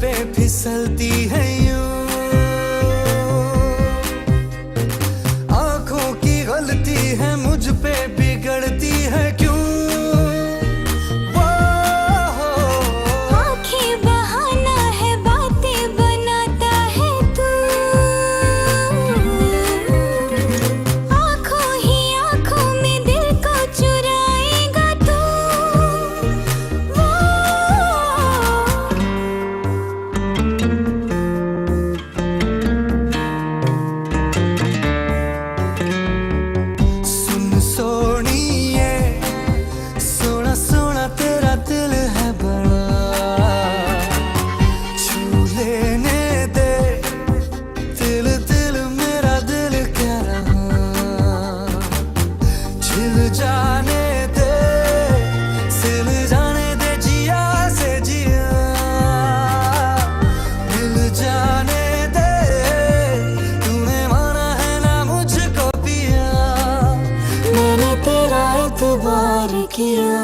पे फिसलती है यूं, आंखों की गलती है मुझ पे बिगड़ती है क्यों। वो आँखें बहाना है बातें बनाता है तू, आँखों ही आँखों में दिल को चुराएगा तू। वो सुन सोनिए, सोना सोना तेरा दिल है बड़ा, छू लेने दे दिल दिल मेरा दिल कह रहा, छिल जाने दे सिल जाने दे जिया से जिया, मिल जाने दे तूने माना है ना मुझको पिया, मैंने तेरा एतबार किया।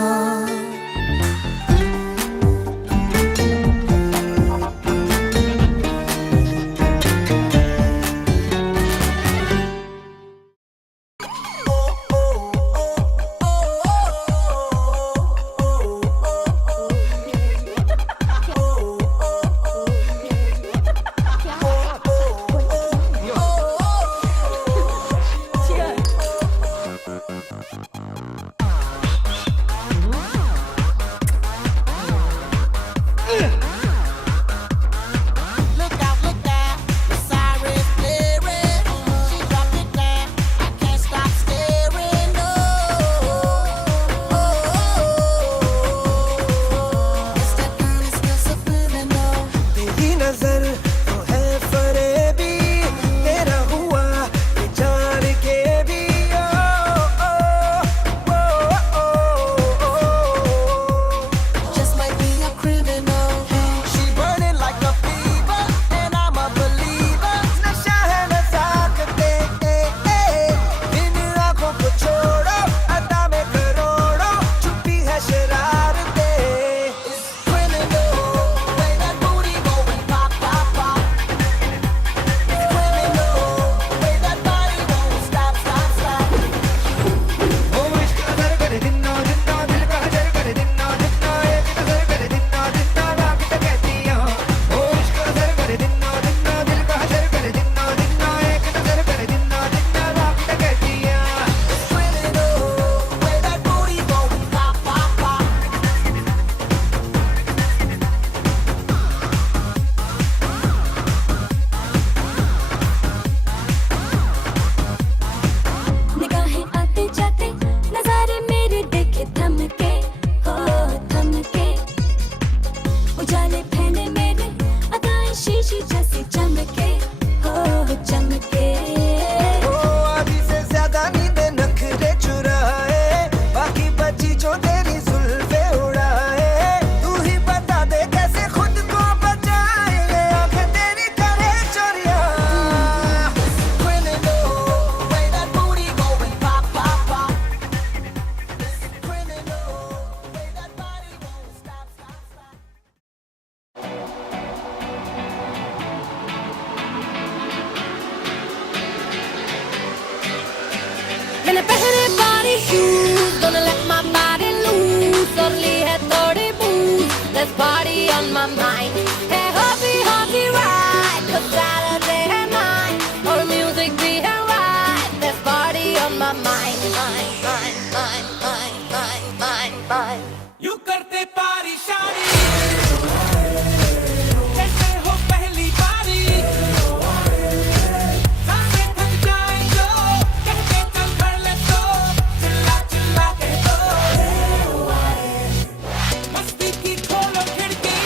तेरी नजर तो है फरेबी, तेरा हुआ विचार के भी just might be a criminal. She burning like a fever and I'm a believer. नशा है नज़ाकते, इन आँखों को छोड़ो, अदा में करोड़ों, छुपी है शरारतें। Criminal, way that booty going pop, pop, pop. Criminal, way that body going stop, stop, stop. ओ इश्क अगर करे दिन्ना दिन्ना, दिल का हजर करे दिन्ना दिन्ना, एक नजर करे दिन्ना दिन्ना, रात तक कहती हूँ। ओ इश्क अगर करे दिन्ना दिन्ना, दिल का हजर करे दिन्ना दिन्ना, एक नजर करे दिन्ना दिन्ना, रात तक कहती हूँ। Criminal, way that booty going pop, pop, pop. निगाहें आते जाते नजारे मेरे देखे थमके, हो थमके, उजाले फैले मेरे अदाएं शीशी जैसे चमके, हो चमके। ओ आधी से ज्यादा नींद नखरे चुराए, बाकी बची जो तेरी जुल्फे उड़ाए, तू ही बता दे कैसे खुद को बचाए, आंखें तेरी करे चोरियां। Criminal, way that booty going pop, pop, pop. Criminal, way that body going stop, stop, stop. मैंने पहने बारी shoes, gonna let my body loose, और ली है थोड़ी booze, let's party on my mind. Hey hubby, hubby, right, 'cause Saturday night, और music भी है right, let's party on my mind, mind, mind, mind, mind, mind, mind, mind. You करते पारी शारी जैसे हो पहली बारी, सांसें थक जाए जो कहते चल कर ले तो, चिल्ला चिल्ला के तो मस्ती की खोलो खिड़की,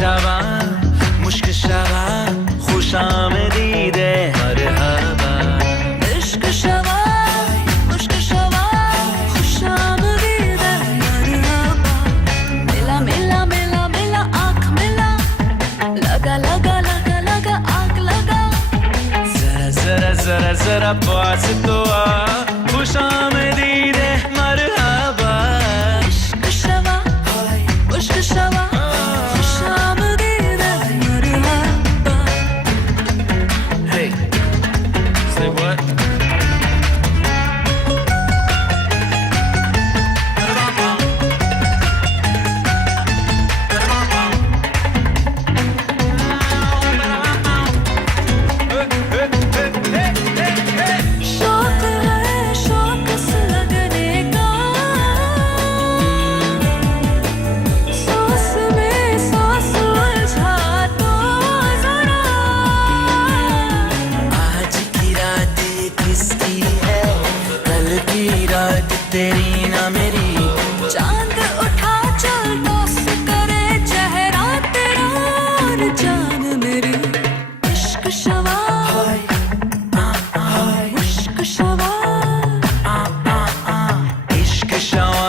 शवा मुश्क शवा खुशामदीद मरहबा इश्क शवा मुश्क शवा खुशामदीद मरहबा मिला मिला मिला मिला आँख मिला लगा लगा लगा लगा आग लगा जरा जरा जरा जरा पास तो आ खुशामदीद मरहबा इश्क शवा मुश्क शवा खुशामदीद मरहबा Hey, say what? शौक है शौक से लगने का सांस में सांस उलझा तो जरा आज की रात किसकी है कल की रात तेरी ना मेरी चांद उठा चल दोस्त करे चेहरा तेरा और जान मेरी इश्क शवा इश्क शवा इश्क शवा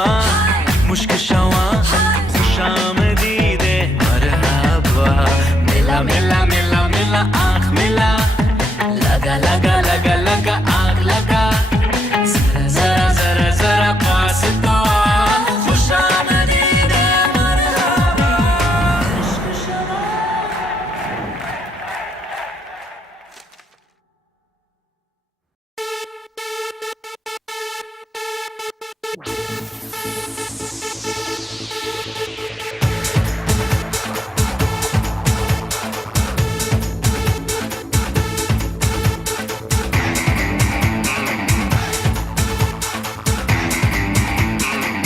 मुश्क शवा खुशामदीद मरहबा मिला मिला मिला मिला आँख मिला लगा लगा लगा लगा आग लगा जरा जरा जरा जरा पास तो आ खुशामदीद मरहबा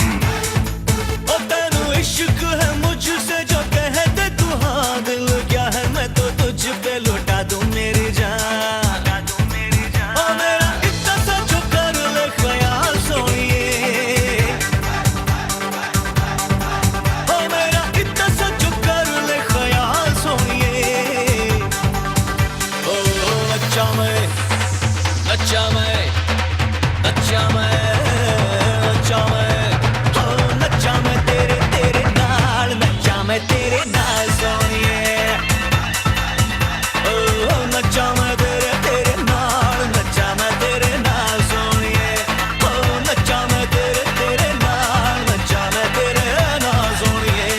ओ तेनू इश्क है मुझसे जो कह दे तू हाँ दिल क्या है मैं तो तुझ पे लौटा दूं मेरी जान ओ मेरा इतना सा जो कर ले ख्याल सोनिए ओ मेरा इतना सा जो कर ले ख्याल सोनिए ओ अच्छा मैं अच्छा मैं अच्छा मैं अच्छा मैं ओ नच्चा मैं तेरे तेरे नाल नच्चा मैं तेरे नाल सोनिए ओ नच्चा मैं तेरे तेरे नाल नच्चा मैं तेरे नाल सोनिए ओ नच्चा मैं तेरे तेरे नाल नच्चा मैं तेरे नाल सोनिए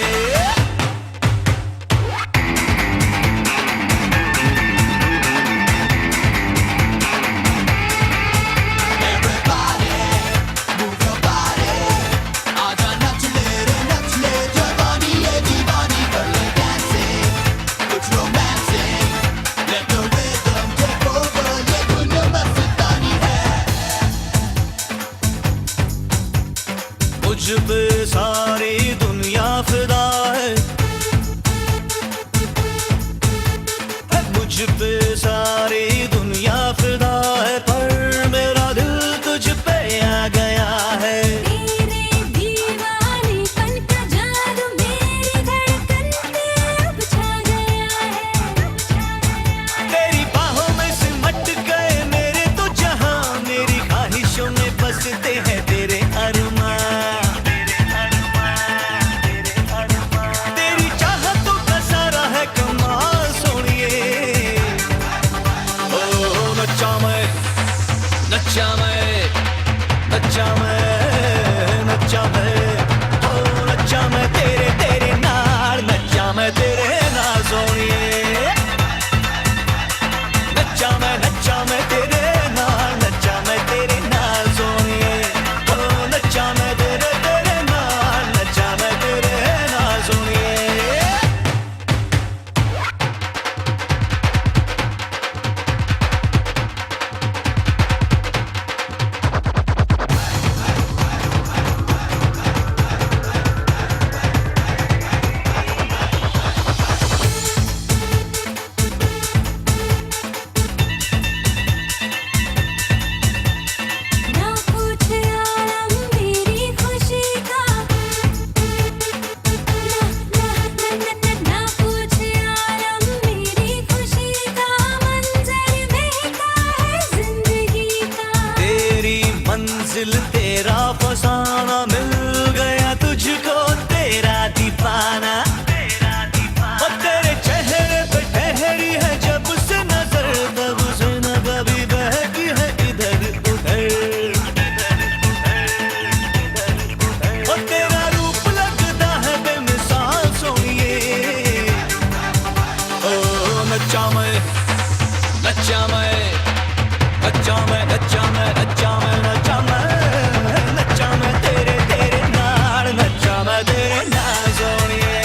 मुझ पे सारी दुनिया फिदा है मुझ पे सारी दुनिया फिदा है पर मेरा दिल तुझ पे आ गया है तेरे दीवानीपन का जादू मेरी धड़कन पे अब छा गया है तेरी बाहों में सिमट गए मेरे तो जहां मेरी ख्वाहिशों में बसते हैं तेरे अरमां तेरी चाहतों का सारा है कमाल सोनिए दीवाना और तेरे चेहरे पे ठहरी है जब से नजर, तब से न कभी बहकी है इधर उधर। और तेरा रूप लगता है बेमिसाल सोनिए। ओ नच्चा मैं नच्चा मैं नच्चा मैं नच्चा मैं नच्चा मैं नच्चा मैं नच्चा मैं तेरे तेरे नाल, नच्चा मैं तेरे नाल सोनिए।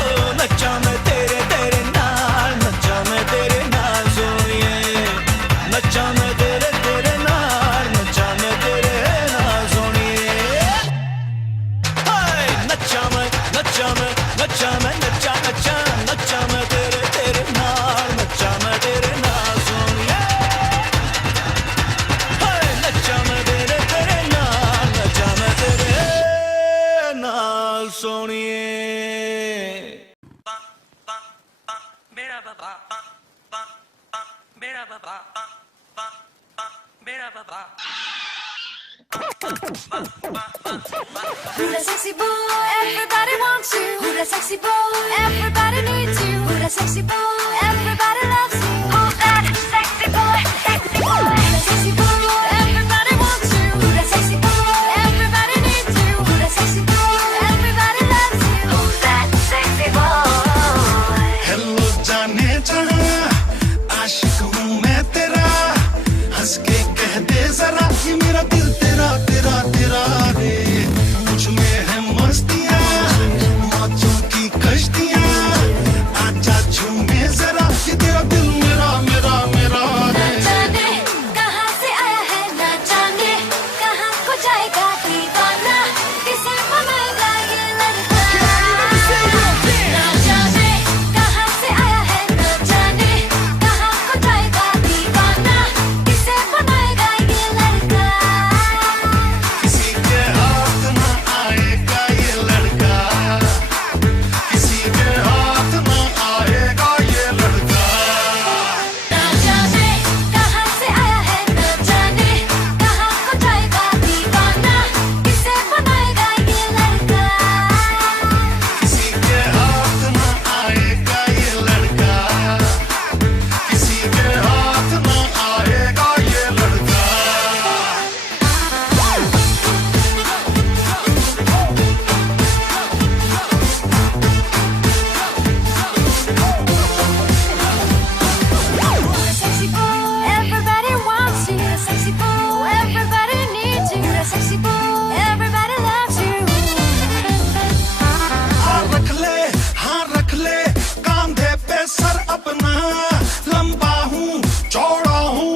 ओ नच्चा मैं तेरे तेरे नाल, नच्चा मैं तेरे नाल सोनिए। नच्चा मैं तेरे तेरे नाल, नच्चा मैं तेरे नाल सोनिए। हाय नच्चा मैं नच्चा मैं नच्चा मैं नच्चा नच्चा नच्चा मैं तेरे तेरे नाल, नच्चा मैं तेरे नाल सोनिए। हाय नच्चा मैं तेरे तेरे नाल, नच्चा मैं तेरे नाल सोनिए। Who that sexy boy? Everybody wants you. Who that sexy boy? Everybody needs you. Who that sexy boy? Everybody loves you. Who that sexy boy? Sexy boy. Who that sexy boy? Everybody wants you. Who that sexy boy? Everybody needs you. Who that sexy boy? Everybody loves you. Who that sexy boy? Hello जाने जहां आशिक हूँ मैं तेरा, हंस के कह दे जरा ये मेरा दिल तेरा तेरा तेरा है। मुझ में है मस्तियाँ मौजों की कश्तियाँ, आजा झूमे जरा ये तेरा दिल मेरा मेरा मेरा ना है। जाने कहाँ से आया है, ना जाने कहाँ हो जाएगा दीवाना, किसे बनाएगा ये लड़का। ना जाने कहाँ से आया है, ना जाने कहाँ हो जाएगा दीवाना, किसे बनाएगा ये लड़का। किसी के हाथ ना आएगा ये लड़का, किसी के हाथ ना आएगा ये लड़का। ना जाने कहाँ से आया है, ना जाने कहाँ हो जाएगा दीवाना, किसे बनाएगा ये लड़का। किसी के हाथ ना आएगा ये लड़का, किसी के हाथ ना आएगा ये लड़का। Sexy boy, everybody wants you. Sexy boy, everybody needs you. Sexy boy, everybody loves you. रख ले हाँ रख ले कांधे पे सर अपना, लंबा हूँ चौड़ा हूँ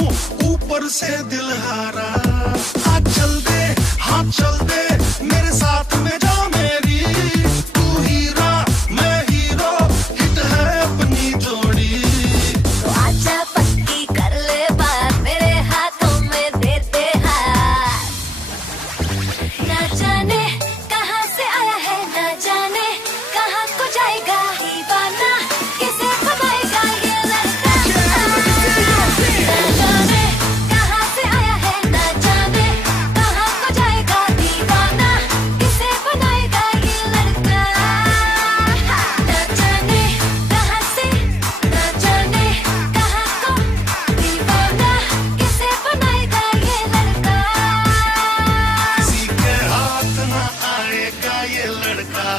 ऊपर से दिल हारा। हाँ चल दे हाँ चल दे मेरे साथ में जा मेरी, तू हीरा मैं हीरो हिट है अपनी जोड़ी। तो आजा पक्की कर ले बात, मेरे हाथों में दे दे हाथ। ना जाने कहाँ से आया है, ना जाने कहाँ को जाएगा दीवाना, किसे बनाएगा ये लड़का। ना जाने कहाँ से आया है, ना जाने कहाँ को जाएगा दीवाना, किसे बनाएगा ये लड़का। ना जाने कहाँ से, ना जाने कहाँ को दीवाना, किसे बनाएगा ये लड़का। किसी के हाथ ना आएगा ये लड़का,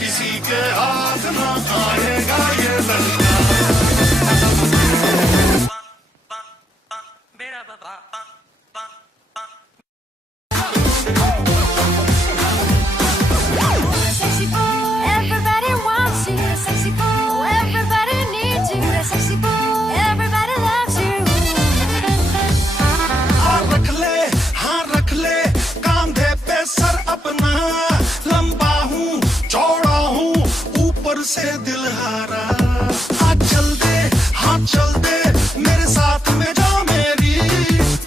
किसी के हाथ ना आएगा ये लड़का। Sexy boy, everybody wants you. Sexy boy, everybody needs you. Sexy boy, everybody loves you. रख ले हाँ रख ले कांधे पे सर अपना, लंबा हूँ चौड़ा हूँ ऊपर से दिल हारा। हाँ चल दे हाँ चल दे मेरे साथ में जा मेरी,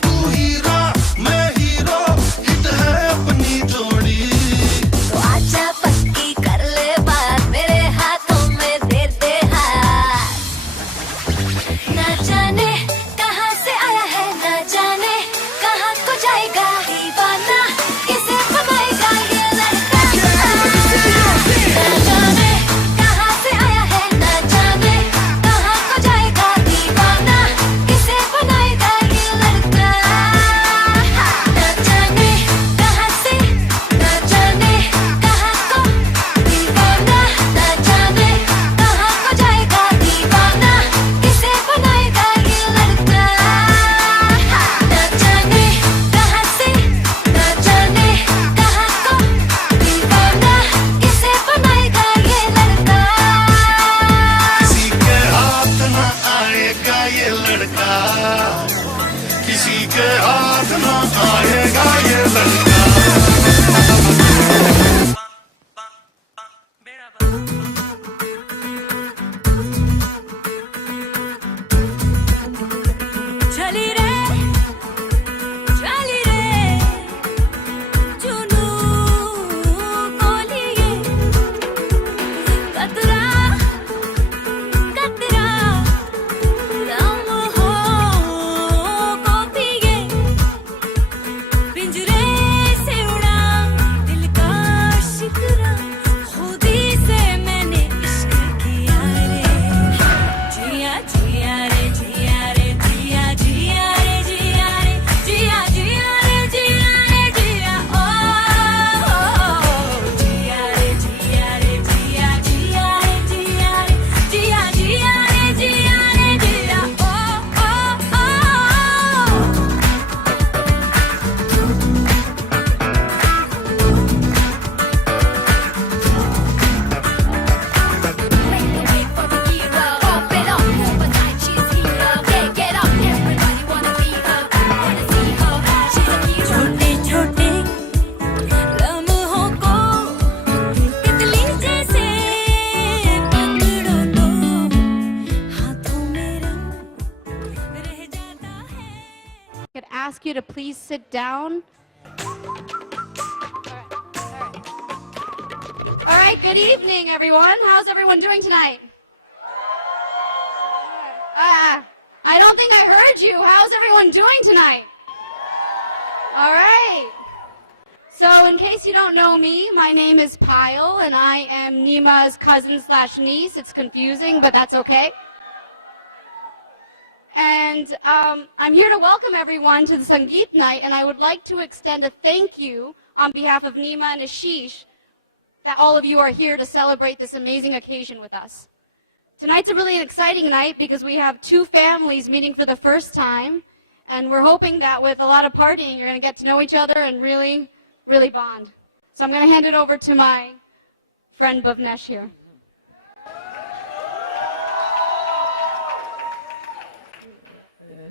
तू हीरा मैं हीरो हिट है अपनी जोड़ी। तो आजा पक्की कर ले बात, मेरे हाथों में दे दे हाथ। ना जाने कहाँ से आया है, ना जाने कहाँ को जाएगा दीवाना, किसे बनाएगा ये लड़का। you to please sit down. All right, good evening, everyone. How's everyone doing tonight? I don't think I heard you. How's everyone doing tonight? All right. So in case you don't know me, my name is Payal, and I am NeeMa's cousin/niece. It's confusing, but that's okay. And I'm here to welcome everyone to the Sangeet night, and I would like to extend a thank you on behalf of NeeMa and aSHish that all of you are here to celebrate this amazing occasion with us. Tonight's a really exciting night because we have two families meeting for the first time, and we're hoping that with a lot of partying, you're going to get to know each other and really, really bond. So I'm going to hand it over to my friend Bhavnesh here.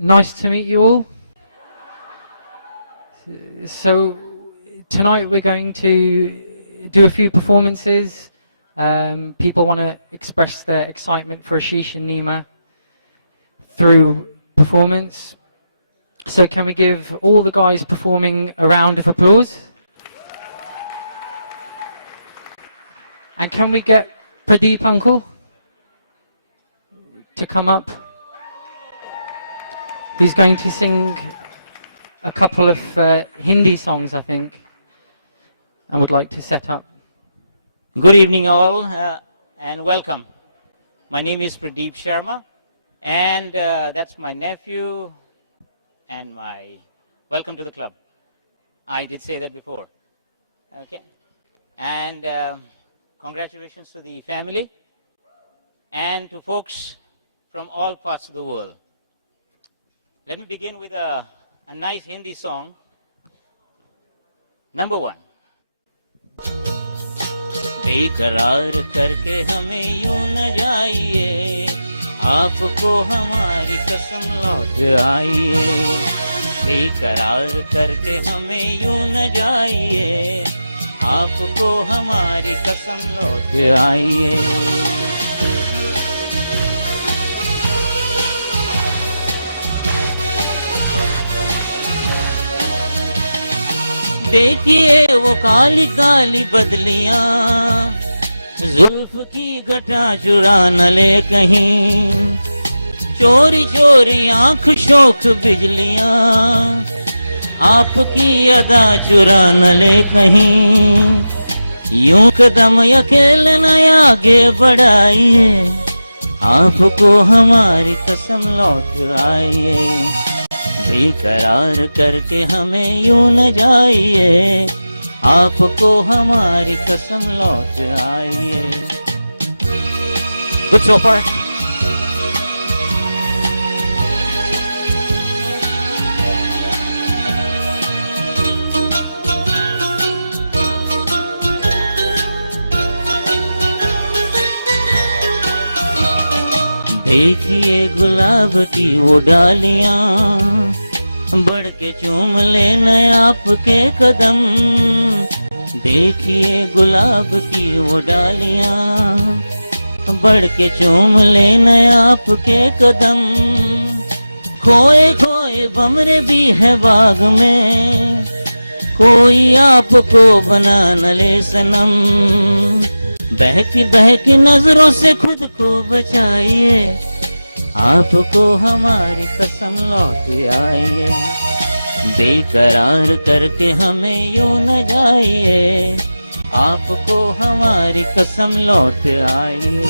Nice to meet you all. So tonight we're going to do a few performances. People want to express their excitement for aSHish and NeeMa through performance. So can we give all the guys performing a round of applause? And can we get Pradeep uncle to come up? He's going to sing a couple of Hindi songs, I think, and would like to set up. Good evening all and welcome. My name is Pradeep Sharma and that's my nephew and my welcome to the club. I did say that before. Okay. And congratulations to the family and to folks from all parts of the world. Let me begin with a nice Hindi song. Number 1. बेकरार करके हमें यूं न जाइए, आपको हमारी कसम लौट आइए। बेकरार करके हमें यूं न जाइए, आपको हमारी कसम लौट आइए। देखिए वो काली काली बदलियां, जुल्फ की गठा चुरा न ले कहीं, चोरी चोरी आंख शोख बिजलियां, आपकी अदा चुरा न ले कहीं। यूं कदम अकेले न आगे बढ़ाइए, आपको हमारी कसम लौट आइए। बेकरार करके हमें यूं न जाइए, आपको हमारी कसम लौट आइए। Good so far. देखिए गुलाब की वो डालियां, बढ़ के चूम लेना आपके कदम। देखिए गुलाब की वो डालियां, बढ़ के चूम लेना आपके कदम। खोए खोए भंवरे भी है बाग में, कोई आपको बना न ले सनम। बहकी नजरों से खुद को बचाइए, आपको हमारी कसम लौट आइए। बेकरार करके हमें यूं न जाइए, आपको हमारी कसम लौट आइए।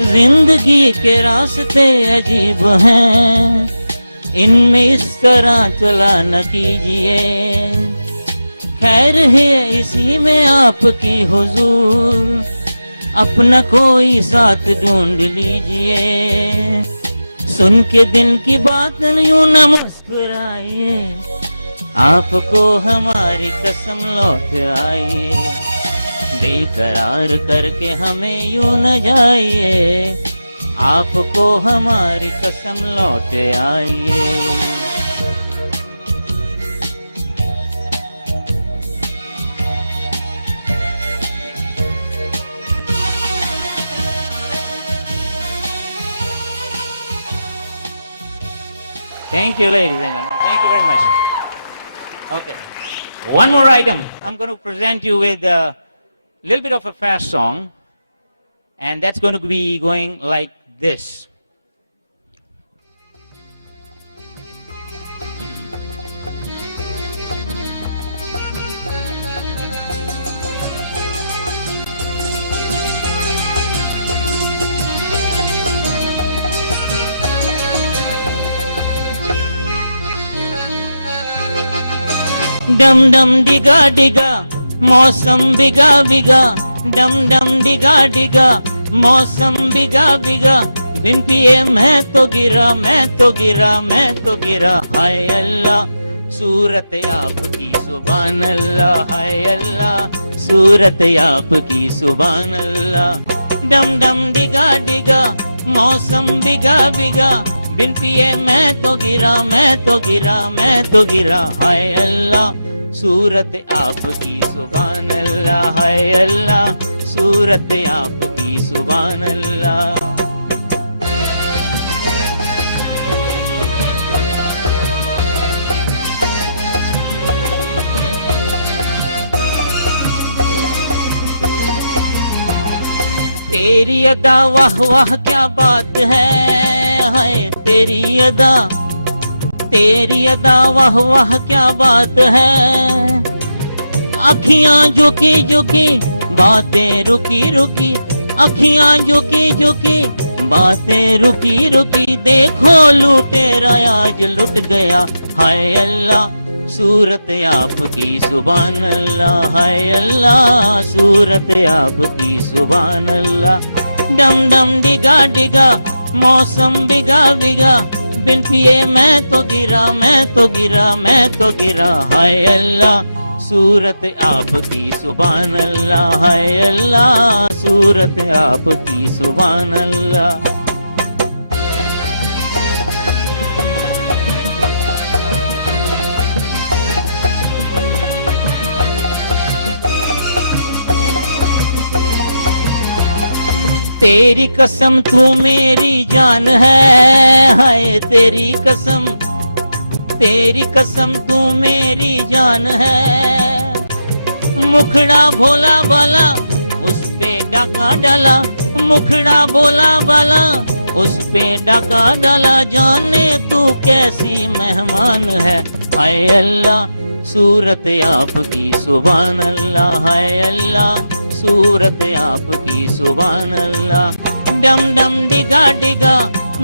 जिंदगी के रास्ते अजीब हैं, इनमें इस तरह चला न कीजिए। खैर है इसी में आपकी हुजूर, अपना कोई साथ ढूंढ लीजिए। सुन के दिन की बात यूं न मुस्कुराइए, आपको हमारी कसम लौट आइए। बेकरार करके हमें यूं न जाइए, आपको हमारी कसम लौट आइए। Thank you, ladies and gentlemen. Thank you very much. Okay. One more item. I'm going to present you with a little bit of a fast song, and that's going to be going like this. डम डम डिगा डिगा मौसम बिगा बिगा डम डम डिगा डिगा मौसम बिगा बिगा बिन पिए मैं तो गिरा मैं तो गिरा मैं तो गिरा हाय अल्लाह सूरत आपकी सुभान अल्लाह हाय अल्लाह सूरत आपकी सुभान अल्लाह डम डम डिगा डिगा मौसम बिगा बिगा बिन पिए मैं तो गिरा मैं तो गिरा मैं तो गिरा हाय अल्लाह सूरत आपकी सुभान अल्लाह हाय अल्लाह सूरत आपकी सुभान अल्लाह तेरी अदा वाह वाह क्या बात है हाय तेरी अदा वाह वाह क्या बात है अखियां झुकी झुकी बातें रुकी रुकी अखियां झुकी झुकी बातें रुकी रुकी देखो लुटेरा आज लुट गया हाय अल्लाह सूरत आपकी सुभान अल्लाह हाय अल्लाह सूरत आपकी सुभान अल्लाह डम डम डिगा डिगा मौसम बिगा बिगा बिन पिए मैं तो गिरा मैं तो गिरा मैं तो गिरा हाय अल्लाह सूरत आपकी सुभान अल्लाह हाय अल्लाह सूरत आपकी सुभान अल्लाह तेरी कसम तू मेरी जान है हाय तेरी कसम तू मेरी जान है मुखड़ा भोला बाला उस पे डाका डाला मुखड़ा भोला बाला उस पे डाका डाला जाने तू कैसी मेहमान है हाय अल्लाह सूरत आपकी सुभान अल्लाह हाय अल्लाह सूरत आपकी सुभान अल्लाह डम डम डिगा डिगा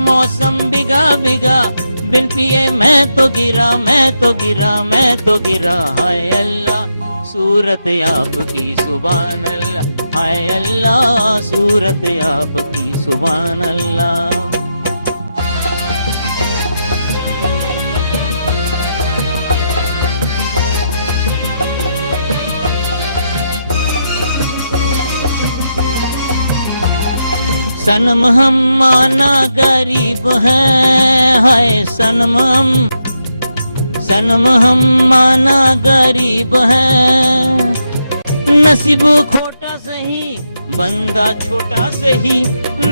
मौसम बिगा बिगा बिन पिए मैं तो गिरा मैं तो गिरा मैं तो गिरा हाय अल्लाह सूरत आपकी सुभान अल्लाह हाय अल्लाह सूरत आपकी सुभान अल्लाह सनम हम माना गरीब हैं हाय सनम हम माना गरीब हैं नसीब खोटा सही बंदा छोटा सही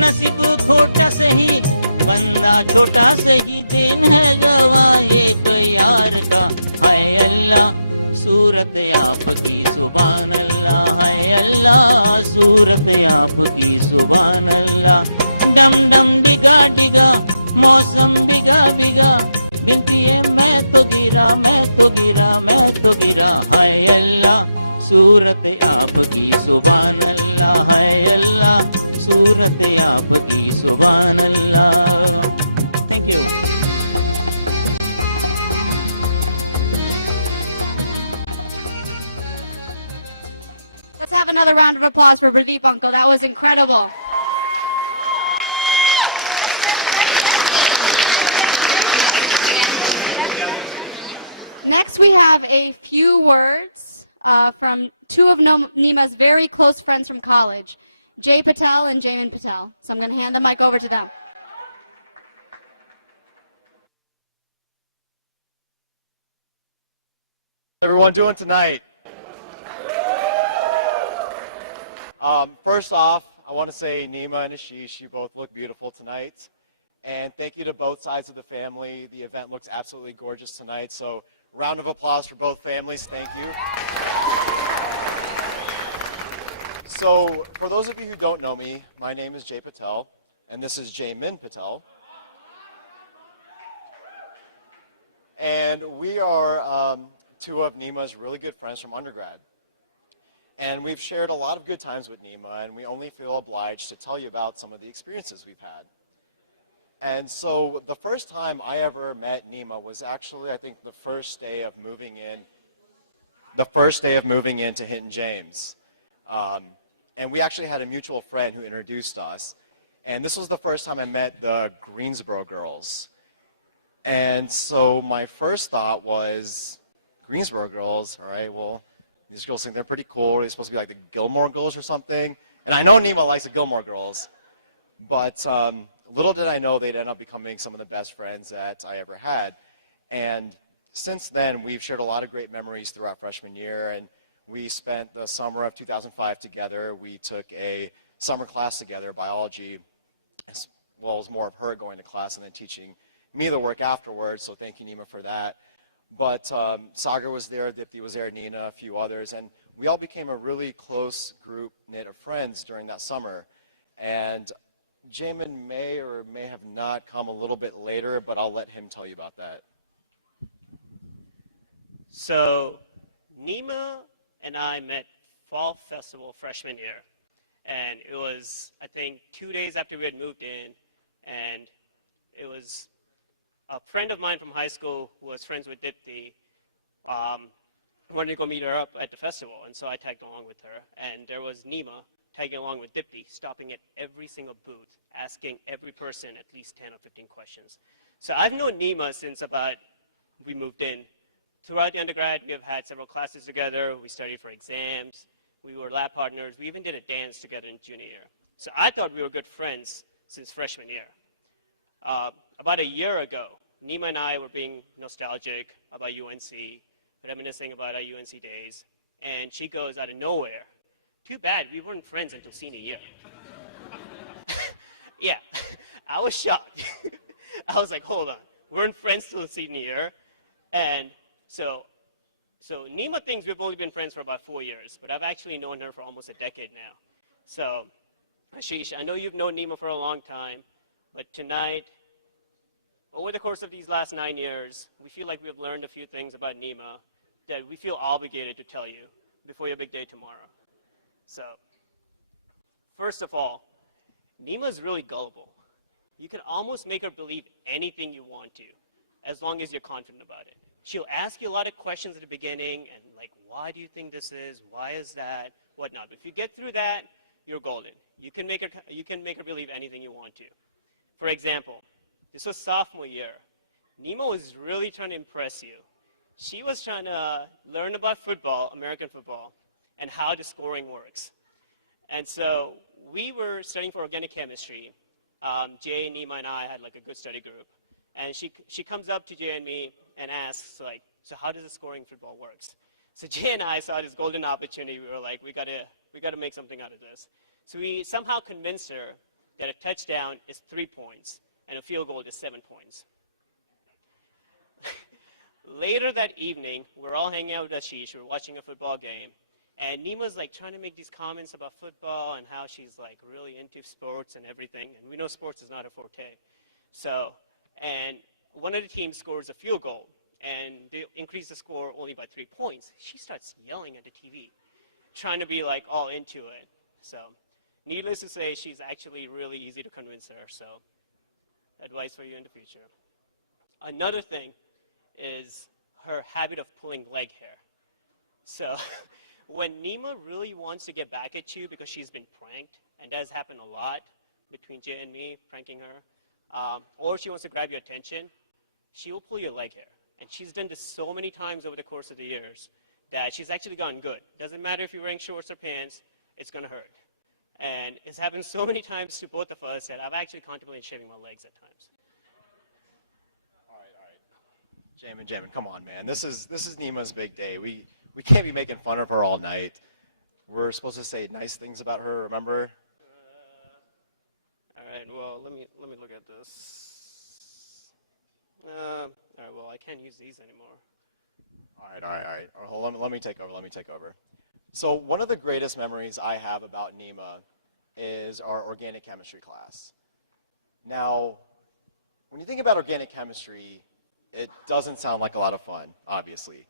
नसीब खोटा सही बंदा छोटा सही दिन है गवाह एक यार का हाय अल्लाह सूरत आपकी सुभान अल्लाह हाय अल्लाह सूरत आपकी सुभान अल्लाह डम डम डिगा डिगा मौसम बिगा बिगा बिन पिए मैं तो गिरा मैं तो गिरा मैं तो गिरा हाय अल्लाह सूरत आपकी सुभान अल्लाह हाय अल्लाह सूरत आपकी सुभान Allah thank you Let's have another round of applause for Rajdeep uncle. That was incredible. Next, we have a few words from two of NeeMa's very close friends from college, Jay Patel and Jamin Patel. So I'm going to hand the mic over to them. How everyone doing tonight? First off, I want to say NeeMa and aSHish, you both look beautiful tonight. And thank you to both sides of the family. The event looks absolutely gorgeous tonight. So round of applause for both families. Thank you. So for those of you who don't know me, my name is Jay Patel, and this is Jay Min Patel. And we are two of NeeMa's really good friends from undergrad. And we've shared a lot of good times with NeeMa, and we only feel obliged to tell you about some of the experiences we've had. And so the first time I ever met NeeMa was actually, I think, the first day of moving into Hinton James. And we actually had a mutual friend who introduced us. And this was the first time I met the Greensboro girls. And so my first thought was, Greensboro girls, all right, well, these girls think they're pretty cool. They're supposed to be like the Gilmore Girls or something. And I know NeeMa likes the Gilmore Girls, but little did I know they'd end up becoming some of the best friends that I ever had. And since then, we've shared a lot of great memories throughout freshman year, and we spent the summer of 2005 together. We took a summer class together, biology. Well, it was more of her going to class and then teaching me the work afterwards, so thank you, NeeMa, for that. But Sagar was there, Dipti was there, Nina, a few others, and we all became a really close group knit of friends during that summer. And Jamin may or may have not come a little bit later, but I'll let him tell you about that. So NeeMa and I met Fall Festival freshman year. And it was, I think, 2 days after we had moved in. And it was a friend of mine from high school who was friends with Dipti wanted to go meet her up at the festival. And so I tagged along with her. And there was NeeMa tagging along with Dipti, stopping at every single booth, asking every person at least 10 or 15 questions. So I've known NeeMa since about we moved in. Throughout the undergrad, we have had several classes together. We studied for exams. We were lab partners. We even did a dance together in junior year. So I thought we were good friends since freshman year. About a year ago, NeeMa and I were being nostalgic about UNC, reminiscing about our UNC days, and she goes out of nowhere, "Too bad we weren't friends until senior year." Yeah, I was shocked. I was like, hold on, we weren't friends till senior year. And so NeeMa thinks we've only been friends for about 4 years, but I've actually known her for almost a decade now. So aSHish, I know you've known NeeMa for a long time, but tonight, over the course of these last 9 years, we feel like we've learned a few things about NeeMa that we feel obligated to tell you before your big day tomorrow. So, first of all, NeeMa is really gullible. You can almost make her believe anything you want to, as long as you're confident about it. She'll ask you a lot of questions at the beginning, and like, why do you think this is? Why is that? Whatnot. But if you get through that, you're golden. You can make her believe anything you want to. For example, this was sophomore year. NeeMa was really trying to impress you. She was trying to learn about football, American football, and how the scoring works. And so we were studying for organic chemistry. Jay, NeeMa, and I had like a good study group. And she comes up to Jay and me and asks, like, so how does the scoring football works? So Jay and I saw this golden opportunity. We were like, we gotta make something out of this. So we somehow convinced her that a touchdown is 3 points and a field goal is 7 points. Later that evening, we're all hanging out with aSHish. We're watching a football game. And NeeMa's like trying to make these comments about football and how she's like really into sports and everything. And we know sports is not her forte. So, and one of the teams scores a field goal, and they increase the score only by 3 points. She starts yelling at the TV, trying to be like all into it. So, needless to say, she's actually really easy to convince her. So, advice for you in the future. Another thing is her habit of pulling leg hair. So, when NeeMa really wants to get back at you because she's been pranked, and that has happened a lot between Jay and me, pranking her, or she wants to grab your attention, she will pull your leg hair. And she's done this so many times over the course of the years that she's actually gotten good. Doesn't matter if you're wearing shorts or pants, it's going to hurt. And it's happened so many times to both of us that I've actually contemplated shaving my legs at times. All right. Jamin, come on, man. This is NeeMa's big day. We can't be making fun of her all night. We're supposed to say nice things about her, remember? All right, well, let me look at this. All right, well, I can't use these anymore. All right. Hold on, let me take over. So one of the greatest memories I have about NeeMa is our organic chemistry class. Now, when you think about organic chemistry, it doesn't sound like a lot of fun, obviously.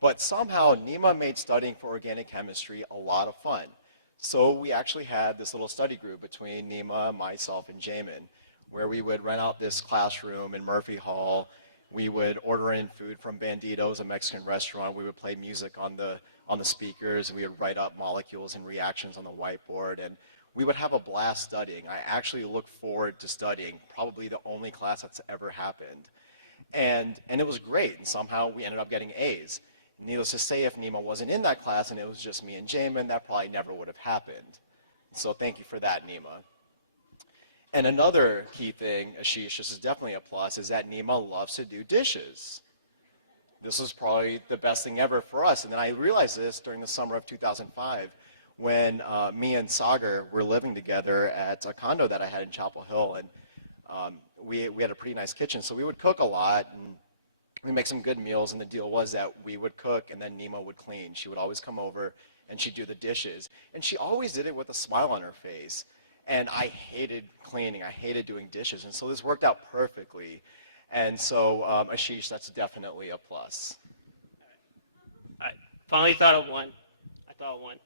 But somehow NeeMa made studying for organic chemistry a lot of fun. So we actually had this little study group between NeeMa, myself, and Jamin, where we would rent out this classroom in Murphy Hall. We would order in food from Banditos, a Mexican restaurant. We would play music on the speakers. We would write up molecules and reactions on the whiteboard. And we would have a blast studying. I actually look forward to studying, probably the only class that's ever happened. And it was great. And somehow we ended up getting A's. Needless to say, if NeeMa wasn't in that class and it was just me and Jamin, that probably never would have happened. So thank you for that, NeeMa. And another key thing, aSHish, this is definitely a plus, is that NeeMa loves to do dishes. This was probably the best thing ever for us. And then I realized this during the summer of 2005 when me and Sagar were living together at a condo that I had in Chapel Hill. And we had a pretty nice kitchen, so we would cook a lot. And we make some good meals, and the deal was that we would cook and then NeeMa would clean. She would always come over and she'd do the dishes. And she always did it with a smile on her face. And I hated cleaning. I hated doing dishes. And so this worked out perfectly. And so aSHish, that's definitely a plus. All right. Finally thought of one. I thought of one.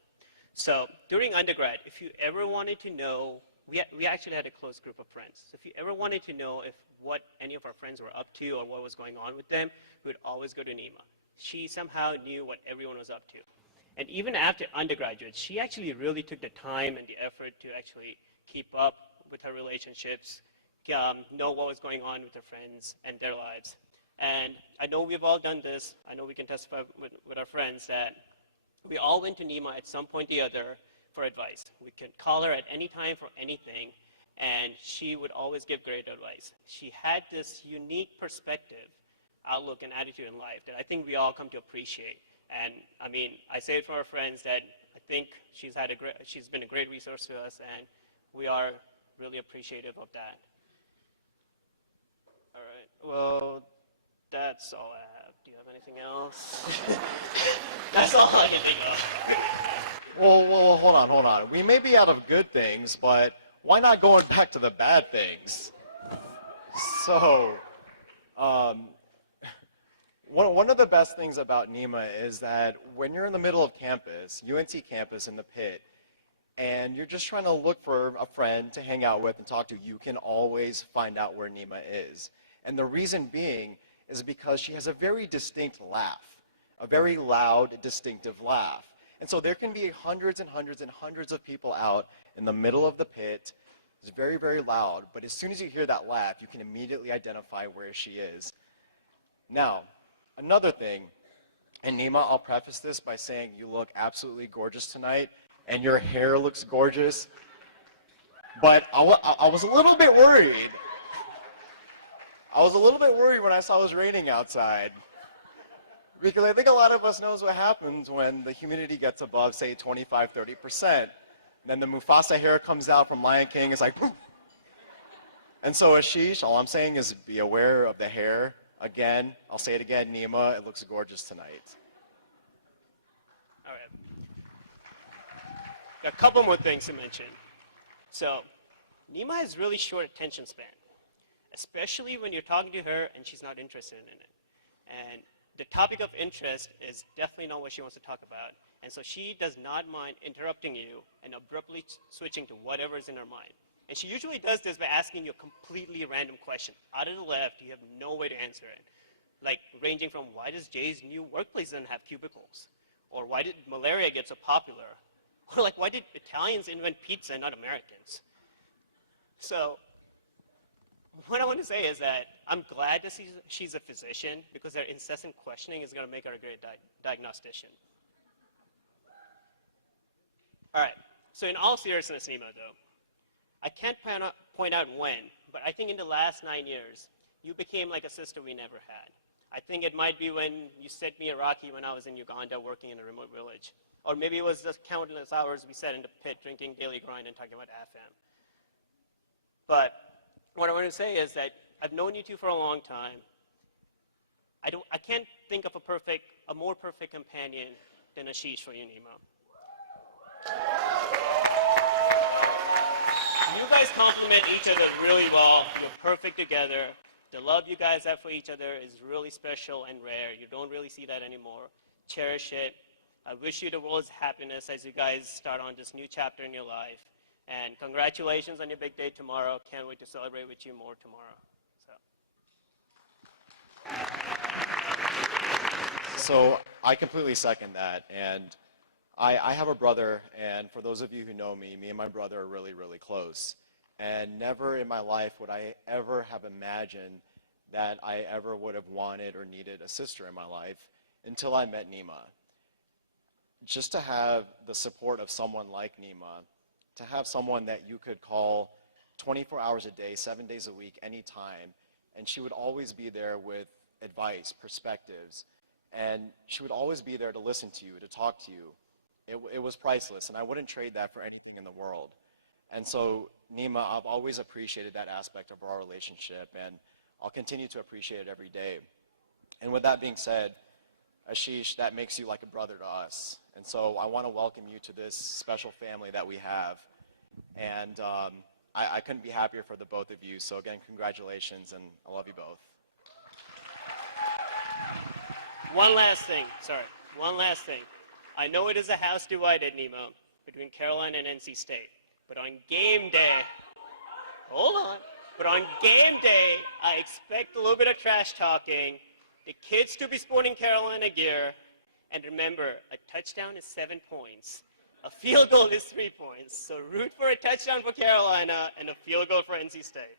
So during undergrad, if you ever wanted to know, we actually had a close group of friends. So if you ever wanted to know what any of our friends were up to or what was going on with them, we would always go to NeeMa. She somehow knew what everyone was up to. And even after undergraduate, she actually really took the time and the effort to actually keep up with her relationships, know what was going on with her friends and their lives. And I know we've all done this. I know we can testify with our friends that we all went to NeeMa at some point or the other for advice. We could call her at any time for anything, and she would always give great advice. She had this unique perspective, outlook, and attitude in life that I think we all come to appreciate. And I mean, I say it for our friends that I think she's been a great resource to us, and we are really appreciative of that. All right, well, that's all I have. Do you have anything else? That's all I can think of. Well, hold on. We may be out of good things, but why not going back to the bad things? So, one of the best things about NeeMa is that when you're in the middle of campus, UNC campus in the pit, and you're just trying to look for a friend to hang out with and talk to, you can always find out where NeeMa is. And the reason being is because she has a very distinct laugh, a very loud, distinctive laugh. And so there can be hundreds and hundreds and hundreds of people out in the middle of the pit. It's very, very loud, but as soon as you hear that laugh, you can immediately identify where she is. Now, another thing, and NeeMa, I'll preface this by saying you look absolutely gorgeous tonight, and your hair looks gorgeous, but I was a little bit worried. I was a little bit worried when I saw it was raining outside. Because I think a lot of us knows what happens when the humidity gets above, say, 25, 30%. Then the Mufasa hair comes out from Lion King. It's like, poof. And so aSHish, all I'm saying is be aware of the hair. Again, I'll say it again, NeeMa, it looks gorgeous tonight. All right. Got a couple more things to mention. So, NeeMa has really short attention span, especially when you're talking to her and she's not interested in it. And the topic of interest is definitely not what she wants to talk about. And so she does not mind interrupting you and abruptly switching to whatever is in her mind. And she usually does this by asking you a completely random question. Out of the left, you have no way to answer it. Like ranging from, why does Jay's new workplace doesn't have cubicles? Or why did malaria get so popular? Or like, why did Italians invent pizza and not Americans? So what I want to say is that I'm glad that she's a physician because her incessant questioning is going to make her a great diagnostician. All right, so in all seriousness, NeeMa, though, I can't point out when, but I think in the last 9 years, you became like a sister we never had. I think it might be when you sent me Iraqi when I was in Uganda working in a remote village. Or maybe it was the countless hours we sat in the pit drinking daily grind and talking about AFM. But what I want to say is that I've known you two for a long time. I can't think of a more perfect companion than aSHish for you, NeeMa. You guys complement each other really well. You're perfect together. The love you guys have for each other is really special and rare. You don't really see that anymore. Cherish it. I wish you the world's happiness as you guys start on this new chapter in your life. And congratulations on your big day tomorrow. Can't wait to celebrate with you more tomorrow. So I completely second that. And I have a brother, and for those of you who know me, me and my brother are really, really close. And never in my life would I ever have imagined that I ever would have wanted or needed a sister in my life until I met NeeMa. Just to have the support of someone like NeeMa, to have someone that you could call 24 hours a day, 7 days a week, anytime, and she would always be there with advice, perspectives, and she would always be there to listen to you, to talk to you. It was priceless, and I wouldn't trade that for anything in the world. And so, NeeMa, I've always appreciated that aspect of our relationship, and I'll continue to appreciate it every day. And with that being said, aSHish, that makes you like a brother to us. And so I want to welcome you to this special family that we have. And I couldn't be happier for the both of you. So again, congratulations, and I love you both. One last thing. I know it is a house divided, NeeMa, between Carolina and NC State. But on game day, hold on. But on game day, I expect a little bit of trash talking, the kids to be sporting Carolina gear, and remember, a touchdown is 7 points. A field goal is 3 points. So root for a touchdown for Carolina and a field goal for NC State.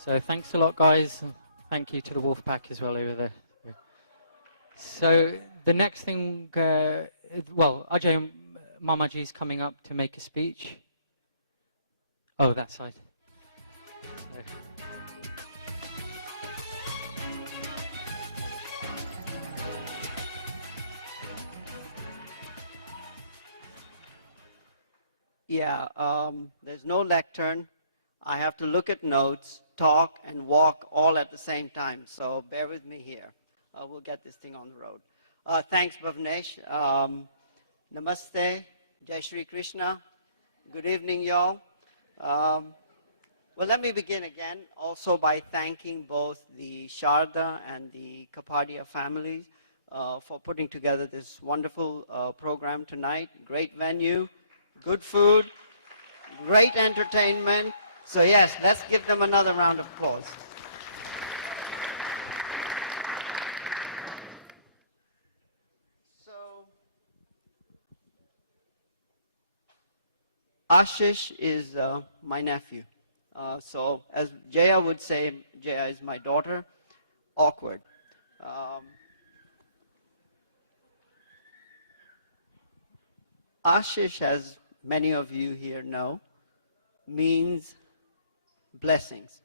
So thanks a lot, guys. Thank you to the Wolfpack as well over there. Yeah. So the next thing, well, Ajay Mamaji is coming up to make a speech. Oh, that side. Yeah, there's no lectern. I have to look at notes, talk, and walk all at the same time. So bear with me here. We'll get this thing on the road. Thanks, Bhavnesh. Namaste. Jai Shri Krishna. Good evening, y'all. Well, let me begin again also by thanking both the Sharda and the Kapadia families for putting together this wonderful program tonight. Great venue, good food, great entertainment. So yes, let's give them another round of applause. So, aSHish is my nephew. So as Jaya would say, Jaya is my daughter. Awkward. aSHish, as many of you here know, means blessings.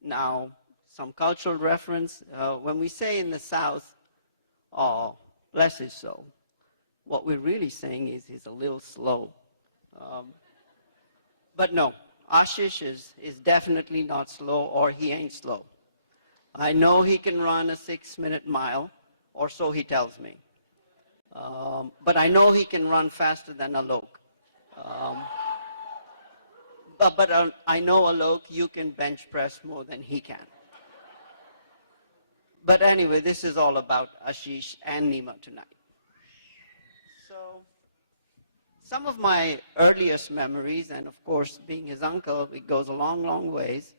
Now, some cultural reference, when we say in the South, oh, bless his soul, what we're really saying is he's a little slow. But no, aSHish is definitely not slow, or he ain't slow. I know he can run a 6-minute mile, or so he tells me. But I know he can run faster than Alok. But I know, Alok, you can bench press more than he can. But anyway, this is all about aSHish and NeeMa tonight. So, some of my earliest memories, and of course, being his uncle, it goes a long, long ways,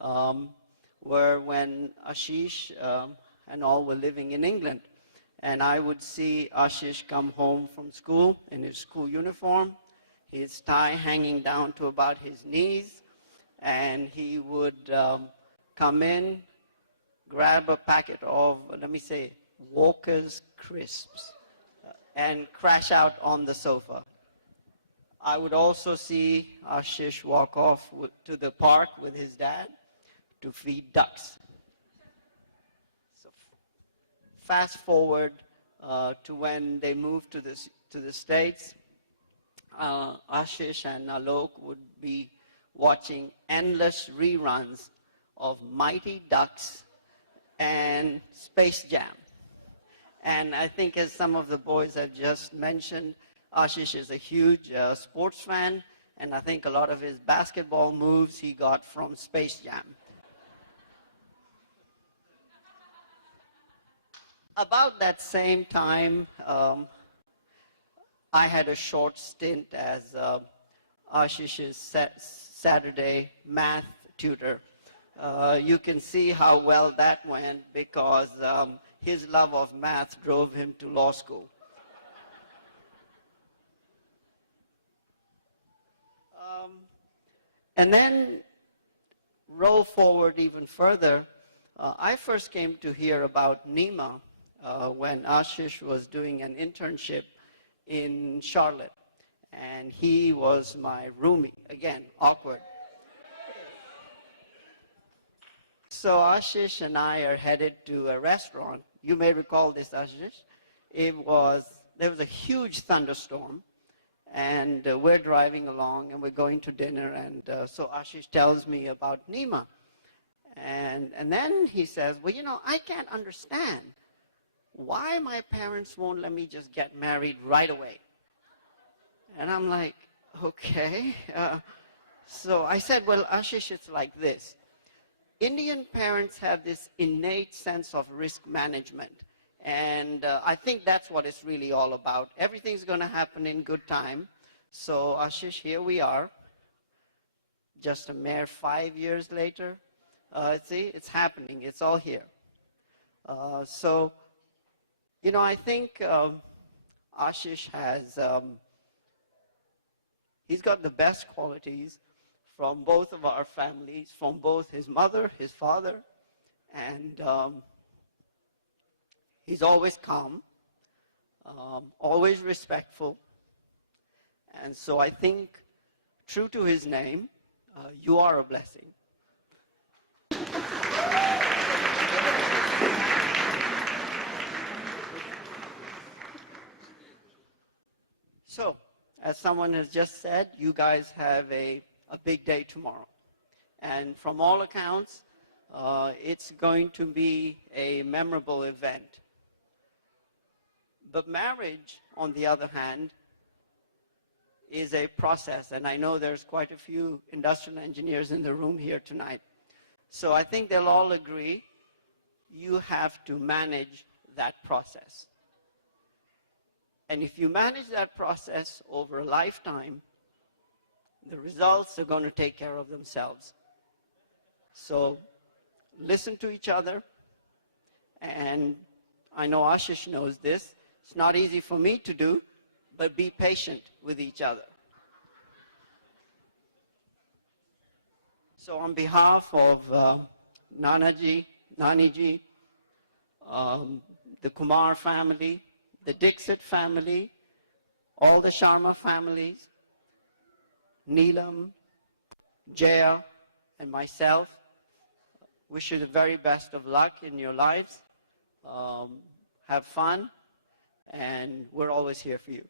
were when aSHish and all were living in England. And I would see aSHish come home from school in his school uniform, his tie hanging down to about his knees, and he would come in, grab a packet of, let me say, Walker's crisps, and crash out on the sofa. I would also see aSHish walk off to the park with his dad to feed ducks. So fast forward to when they moved to the States, aSHish and Alok would be watching endless reruns of Mighty Ducks and Space Jam. And I think, as some of the boys have just mentioned, aSHish is a huge sports fan, and I think a lot of his basketball moves he got from Space Jam. About that same time, I had a short stint as aSHish's Saturday math tutor. You can see how well that went because his love of math drove him to law school. And then roll forward even further. I first came to hear about NeeMa when aSHish was doing an internship in Charlotte. And he was my roomie. Again, awkward. So aSHish and I are headed to a restaurant. You may recall this, aSHish. There was a huge thunderstorm, and we're driving along, and we're going to dinner, and so aSHish tells me about NeeMa. And then he says, well, you know, I can't understand why my parents won't let me just get married right away. And I'm like, okay. So I said, well, aSHish, it's like this. Indian parents have this innate sense of risk management. And I think that's what it's really all about. Everything's going to happen in good time. So aSHish, here we are, just a mere 5 years later. See, it's happening. It's all here. So, you know, I think aSHish has, he's got the best qualities from both of our families, from both his mother, his father, and he's always calm, always respectful. And so I think, true to his name, you are a blessing. So, as someone has just said, you guys have a big day tomorrow. And from all accounts, it's going to be a memorable event. But marriage, on the other hand, is a process. And I know there's quite a few industrial engineers in the room here tonight. So I think they'll all agree you have to manage that process. And if you manage that process over a lifetime, the results are going to take care of themselves. So listen to each other. And I know aSHish knows this. It's not easy for me to do, but be patient with each other. So on behalf of Nanaji, Naniji, the Kumar family, the Dixit family, all the Sharma families, Neelam, Jaya, and myself, wish you the very best of luck in your lives. Have fun, and we're always here for you.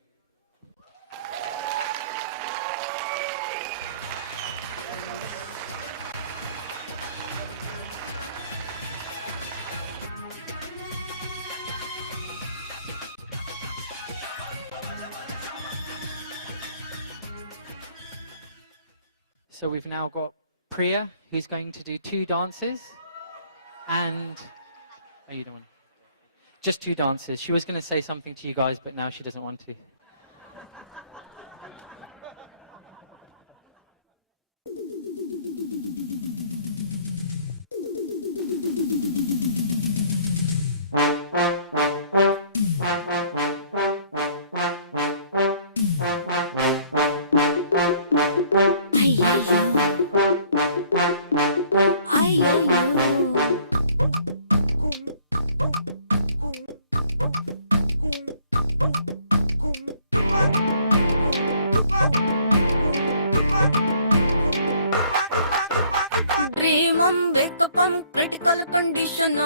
So we've now got Priya, who's going to do 2 dances, and are you the one? Just 2 dances. She was going to say something to you guys, but now she doesn't want to. critical condition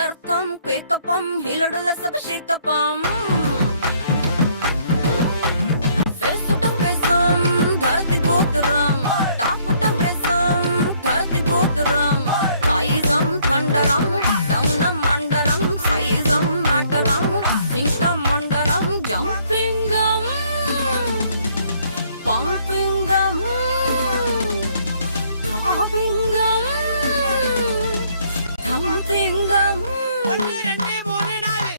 अर्थम क्वेकपम हिलडुल सब शीतपम फेसुट फेसम धरती गोत्रम टापुट फेसम धरती गोत्रम साइजम थंडरम डाउनम मंडरम साइजम मैटरम नीतम मंडरम जंपिंगम पंपिंगम थ्रॉबिंगम thumpingam ஒன்று ரெண்டு மூணு நாலு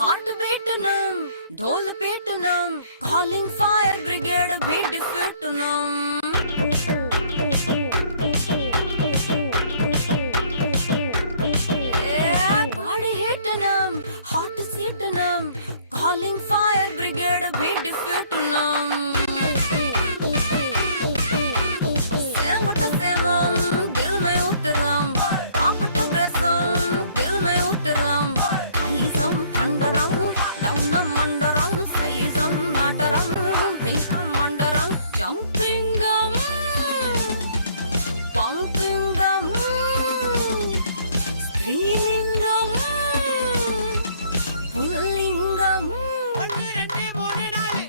heart beatunum ढोल पेटनम calling fire brigade भी defeatunum body hitunum hot seatunum calling fire brigade भी defeatunum सेमट सेमम दिल में उतरम टापट बेसम दिल में उतरम साइजम थंडरम डाउनम मंडरम साइजम मैटरम थिंकम मंडरम जंपिंगम पंपिंगम स्त्रीलिंगम पुल्लिंगम ஒன்று ரெண்டு மூணு நாலு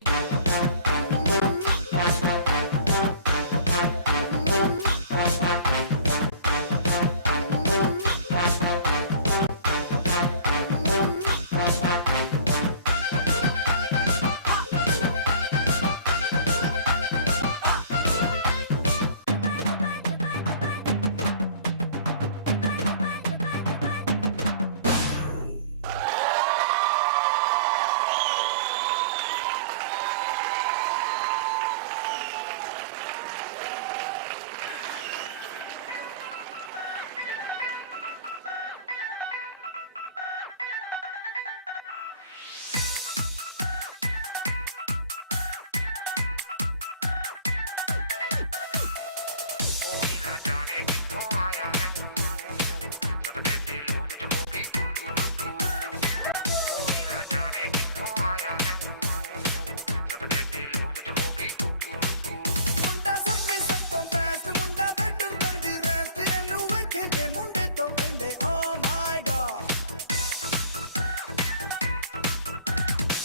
ਮੁੰਡਾ ਸਭ ਮੇ ਸਭ ਤੋਂ ਬੈਸਟ ਮੁੰਡਾ ਬੈਟਰ ਦਨ ਦੀ ਰੈਸਟ ਇਹਨੂੰ ਵੇਖੇ ਜੇ ਮੁੰਡੇ ਤੋਂ ਕਹਿੰਦੇ ਓ ਮਾਈ ਗॉड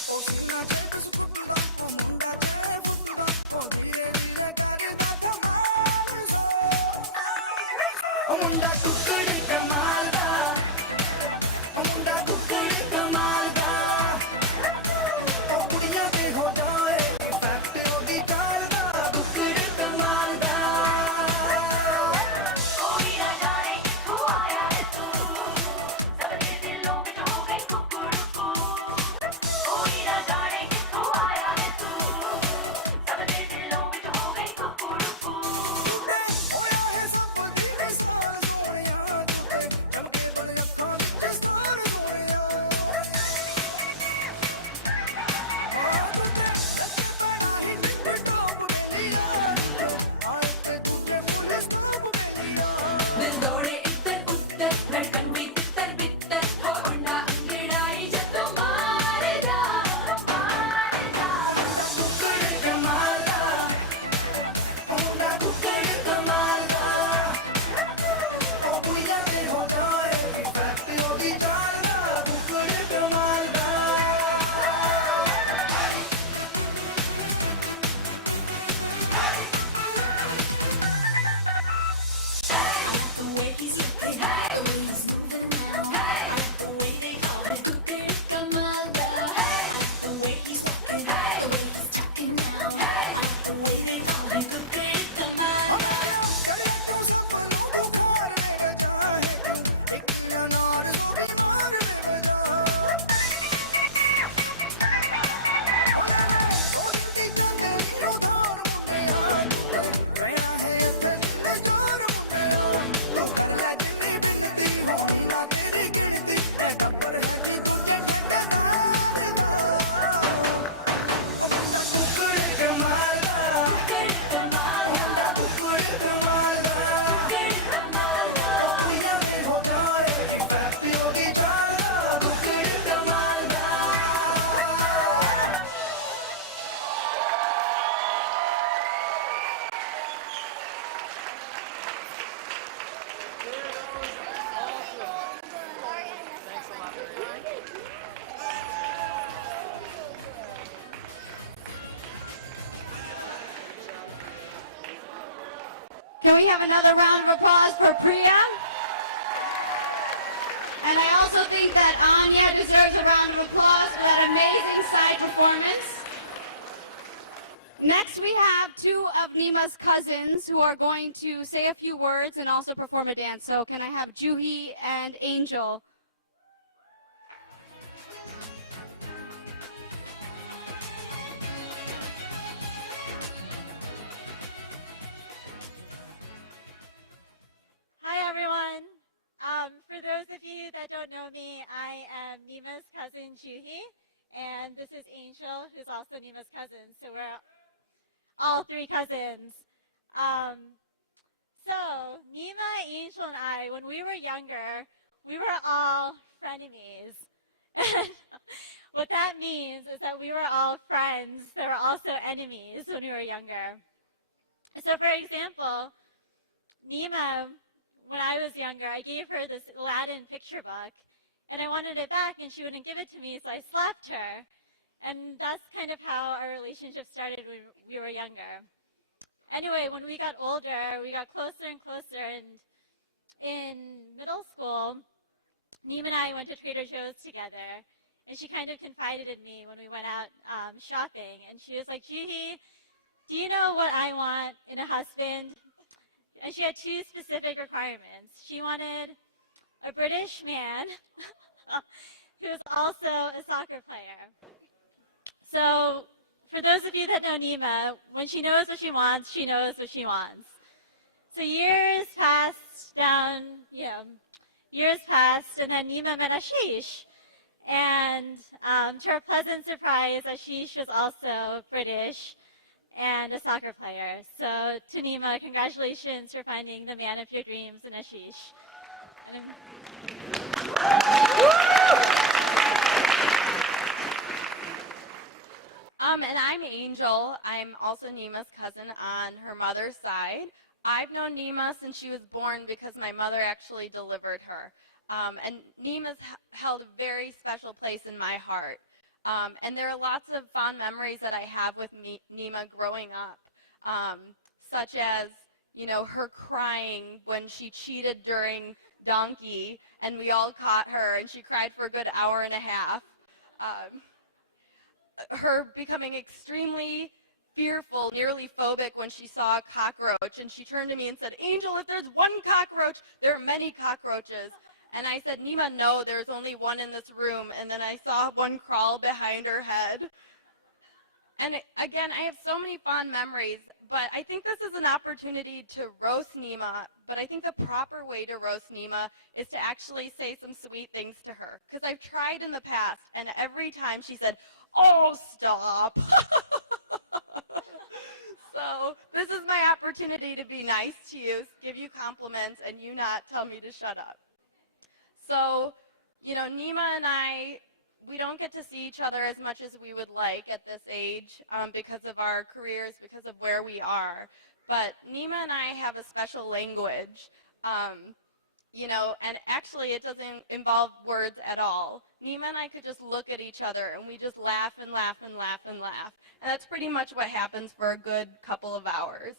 ਉਹ ਸੀਨਾ ਤੇ ਬਿਸਕੁੱਟਦਾ ਉਹ ਮੁੰਡਾ ਜੇ ਫੁੱਟਦਾ ਉਹ ਧੀਰੇ ਧੀਰੇ ਕਰਦਾ ਧਮਾਲ ਸੋ ਉਹ ਮੁੰਡਾ ਟੁਕੜੀ ਕਮਾਲ ਦਾ ਉਹ ਮੁੰਡਾ ਟੁਕੜੀ ਕਮਾਲ ਦਾ ਉਹ ਕੁੜੀਆਂ ਤੇ ਹੋ ਜਾਏ ਇਫੈਕਟ ਉਹਦੀ ਕਾਲ ਦਾ ਟੁਕੜੀ ਕਮਾਲ ਦਾ कोई ना जाने किसको आया है तू सबके दिलों में हो गई कुकुड़कू कोई ना जाने किसको Can we have another round of applause for Priya? And I also think that Anya deserves a round of applause for that amazing side performance. Next, we have two of NeeMa's cousins who are going to say a few words and also perform a dance. So can I have Juhi and Angel? Hi, everyone. For those of you that don't know me, I am NeeMa's cousin, Juhi, and this is Angel, who's also NeeMa's cousin. So we're all three cousins. So NeeMa, Angel, and I, when we were younger, we were all frenemies. And what that means is that we were all friends that were also enemies when we were younger. So for example, NeeMa, when I was younger, I gave her this Aladdin picture book, and I wanted it back, and she wouldn't give it to me, so I slapped her. And that's kind of how our relationship started when we were younger. Anyway, when we got older, we got closer and closer, and in middle school, NeeMa and I went to Trader Joe's together, and she kind of confided in me when we went out shopping, and she was like, Juhi, do you know what I want in a husband? And she had two specific requirements. She wanted a British man who was also a soccer player. So for those of you that know NeeMa, when she knows what she wants, she knows what she wants. So years passed, and then NeeMa met aSHish. And to her pleasant surprise, aSHish was also British and a soccer player. So to NeeMa, congratulations for finding the man of your dreams in aSHish. And I'm Angel. I'm also NeeMa's cousin on her mother's side. I've known NeeMa since she was born because my mother actually delivered her. And NeeMa's held a very special place in my heart. And there are lots of fond memories that I have with NeeMa growing up, such as, you know, her crying when she cheated during Donkey, and we all caught her, and she cried for a good hour and a half. Her becoming extremely fearful, nearly phobic when she saw a cockroach, and she turned to me and said, Angel, if there's one cockroach, there are many cockroaches. And I said, NeeMa, no, there's only one in this room. And then I saw one crawl behind her head. And again, I have so many fond memories, but I think this is an opportunity to roast NeeMa, but I think the proper way to roast NeeMa is to actually say some sweet things to her. Because I've tried in the past, and every time she said, oh, stop. So this is my opportunity to be nice to you, give you compliments, and you not tell me to shut up. So, you know, NeeMa and I, we don't get to see each other as much as we would like at this age because of our careers, because of where we are. But NeeMa and I have a special language, you know, and actually it doesn't involve words at all. NeeMa and I could just look at each other and we just laugh and laugh and laugh and laugh. And that's pretty much what happens for a good couple of hours.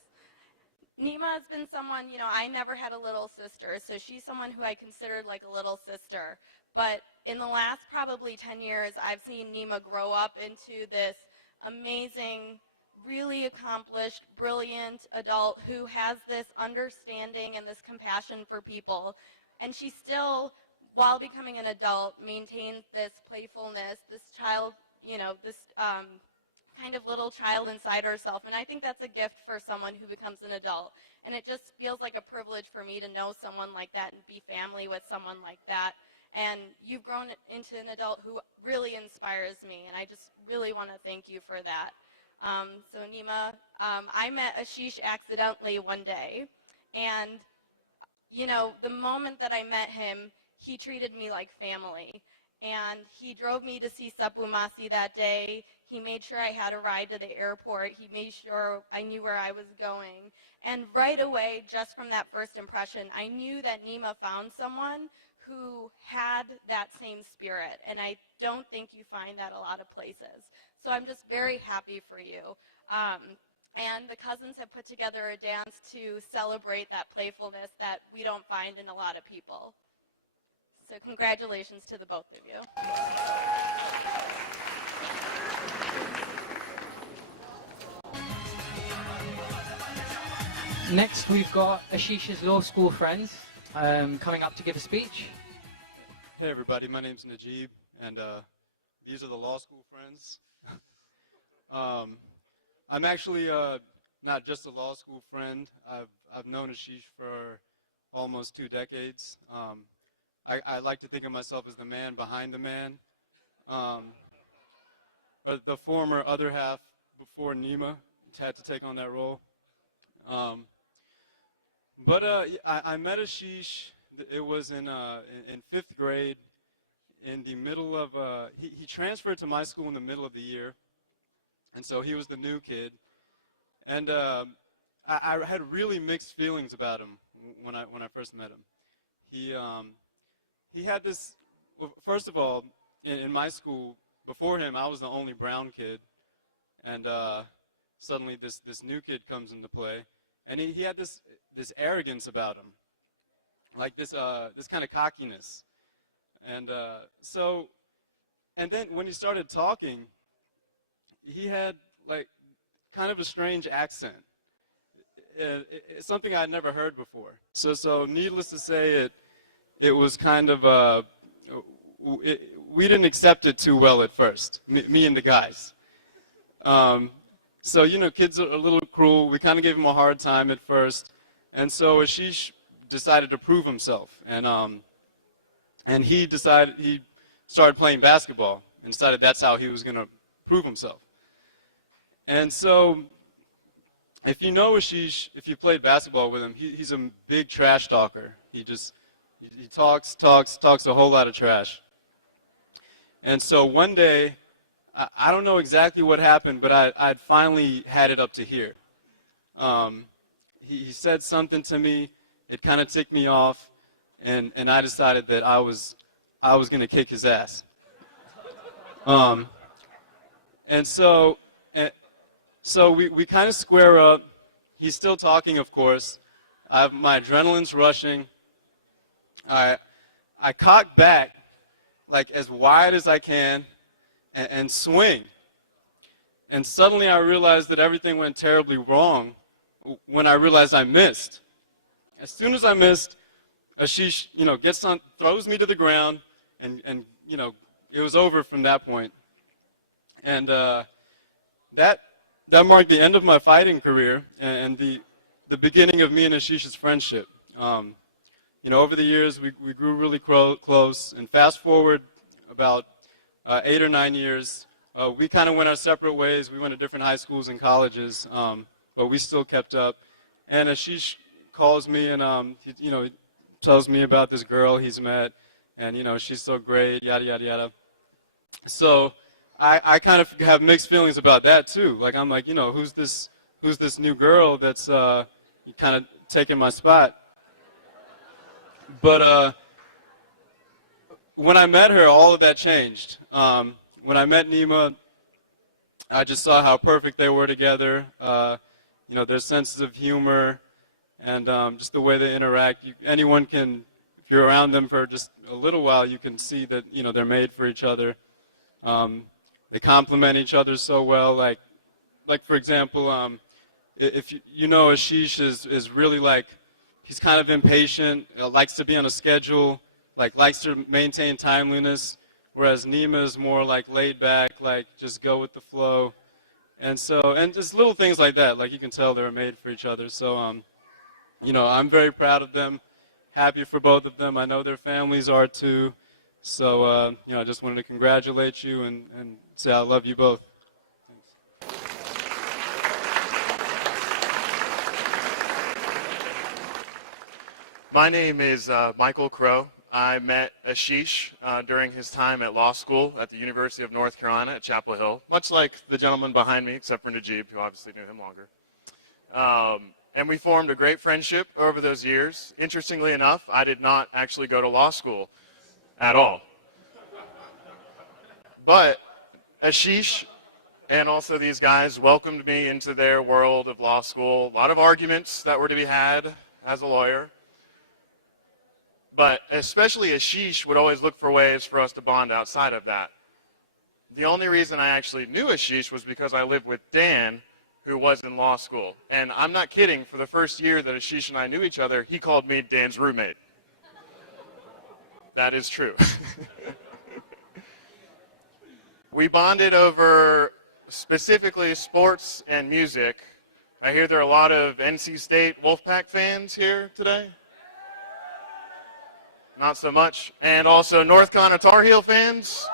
NeeMa has been someone, you know, I never had a little sister, so she's someone who I considered like a little sister. But in the last probably 10 years, I've seen NeeMa grow up into this amazing, really accomplished, brilliant adult who has this understanding and this compassion for people. And she still, while becoming an adult, maintains this playfulness, this child, you know, this kind of little child inside herself, and I think that's a gift for someone who becomes an adult. And it just feels like a privilege for me to know someone like that and be family with someone like that. And you've grown into an adult who really inspires me, and I just really want to thank you for that. So NeeMa, I met aSHish accidentally one day, and you know, the moment that I met him, he treated me like family. And he drove me to see Sapumasi that day. He made sure I had a ride to the airport. He made sure I knew where I was going. And right away, just from that first impression, I knew that NeeMa found someone who had that same spirit. And I don't think you find that a lot of places. So I'm just very happy for you. And the cousins have put together a dance to celebrate that playfulness that we don't find in a lot of people. So congratulations to the both of you. Next, we've got aSHish's law school friends coming up to give a speech. Hey everybody, my name's Najib, and these are the law school friends. I'm actually not just a law school friend. I've known aSHish for almost 2 decades. I like to think of myself as the man behind the man, or the former other half before NeeMa had to take on that role. I met aSHish. It was in 5th grade. In the middle of he transferred to my school in the middle of the year, and so he was the new kid. And I had really mixed feelings about him when I first met him. He had this. Well, first of all, in my school before him, I was the only brown kid, and suddenly this new kid comes into play, and he had this arrogance about him, like this kind of cockiness, and then when he started talking, he had like kind of a strange accent. It's something I had never heard before. So needless to say, it was kind of we didn't accept it too well at first, me and the guys. So kids are a little cruel. We kind of gave him a hard time at first, and so aSHish decided to prove himself, and he started playing basketball and decided that's how he was going to prove himself. And so, if you know aSHish, if you played basketball with him, he's a big trash talker. He talks a whole lot of trash. And so one day, I don't know exactly what happened, but I'd finally had it up to here. He said something to me. It kind of ticked me off, and I decided that I was going to kick his ass. And so we kind of square up. He's still talking, of course. My adrenaline's rushing. I cock back like as wide as I can and swing. And suddenly I realized that everything went terribly wrong when I realized I missed. As soon as I missed, aSHish, gets on, throws me to the ground, and it was over from that point. And that marked the end of my fighting career and the beginning of me and aSHish's friendship. Over the years, we grew really close, and fast forward about 8 or 9 years, we kind of went our separate ways. We went to different high schools and colleges, but we still kept up. And aSHish calls me and he tells me about this girl he's met, and she's so great, yada yada yada. So I kind of have mixed feelings about that too. Like I'm like, who's this new girl that's kind of taking my spot? But when I met her, all of that changed. When I met NeeMa, I just saw how perfect they were together. Their senses of humor and just the way they interact. Anyone can, if you're around them for just a little while, you can see that they're made for each other. They complement each other so well. Like for example, if aSHish is really like, he's kind of impatient, likes to be on a schedule, likes to maintain timeliness, whereas NeeMa is more like laid back, like just go with the flow. And just little things like that, like you can tell they're made for each other. So, I'm very proud of them, happy for both of them. I know their families are too. So, I just wanted to congratulate you and say I love you both. Thanks. My name is Michael Crow. I met aSHish during his time at law school at the University of North Carolina at Chapel Hill, much like the gentleman behind me, except for Najib, who obviously knew him longer. And we formed a great friendship over those years. Interestingly enough, I did not actually go to law school at all. But aSHish and also these guys welcomed me into their world of law school. A lot of arguments that were to be had as a lawyer. But especially aSHish would always look for ways for us to bond outside of that. The only reason I actually knew aSHish was because I lived with Dan, who was in law school. And I'm not kidding, for the first year that aSHish and I knew each other, he called me Dan's roommate. That is true. We bonded over specifically sports and music. I hear there are a lot of NC State Wolfpack fans here today. Not so much. And also North Carolina Tar Heel fans.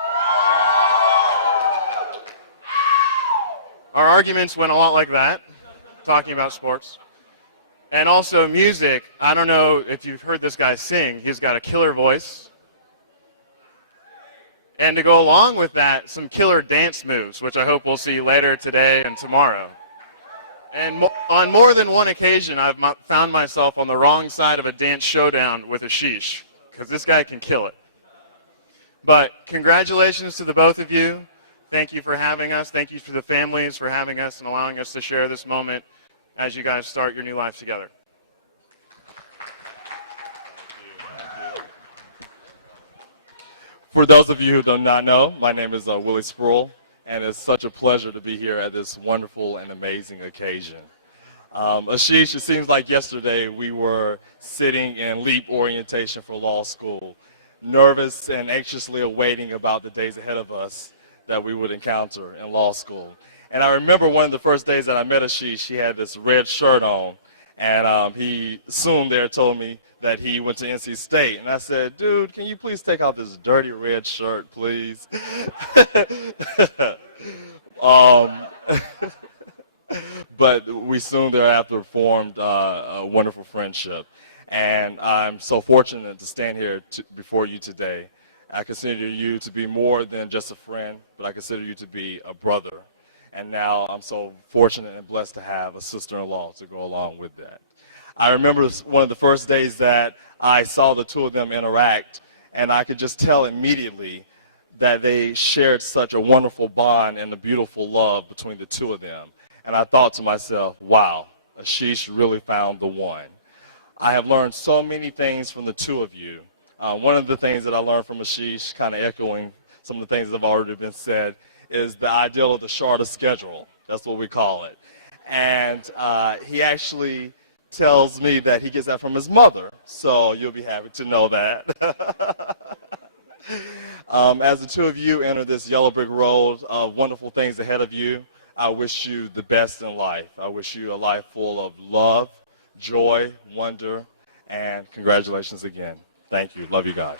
Our arguments went a lot like that, talking about sports. And also music. I don't know if you've heard this guy sing. He's got a killer voice. And to go along with that, some killer dance moves, which I hope we'll see later today and tomorrow. And on more than one occasion, I've found myself on the wrong side of a dance showdown with aSHish, because this guy can kill it. But congratulations to the both of you. Thank you for having us. Thank you for the families for having us and allowing us to share this moment as you guys start your new life together. For those of you who do not know, my name is Willie Sproul, and it's such a pleasure to be here at this wonderful and amazing occasion. aSHish, it seems like yesterday we were sitting in LEAP orientation for law school, nervous and anxiously awaiting about the days ahead of us that we would encounter in law school. And I remember one of the first days that I met aSHish, he had this red shirt on, and he soon there told me that he went to NC State. And I said, dude, can you please take off this dirty red shirt, please? But we soon thereafter formed a wonderful friendship. And I'm so fortunate to stand here before you today. I consider you to be more than just a friend, but I consider you to be a brother. And now I'm so fortunate and blessed to have a sister-in-law to go along with that. I remember one of the first days that I saw the two of them interact, and I could just tell immediately that they shared such a wonderful bond and a beautiful love between the two of them. And I thought to myself, wow, aSHish really found the one. I have learned so many things from the two of you. One of the things that I learned from aSHish, kind of echoing some of the things that have already been said, is the ideal of the shorter schedule. That's what we call it. And he actually tells me that he gets that from his mother, so you'll be happy to know that. As the two of you enter this yellow brick road of wonderful things ahead of you, I wish you the best in life. I wish you a life full of love, joy, wonder, and congratulations again. Thank you. Love you guys.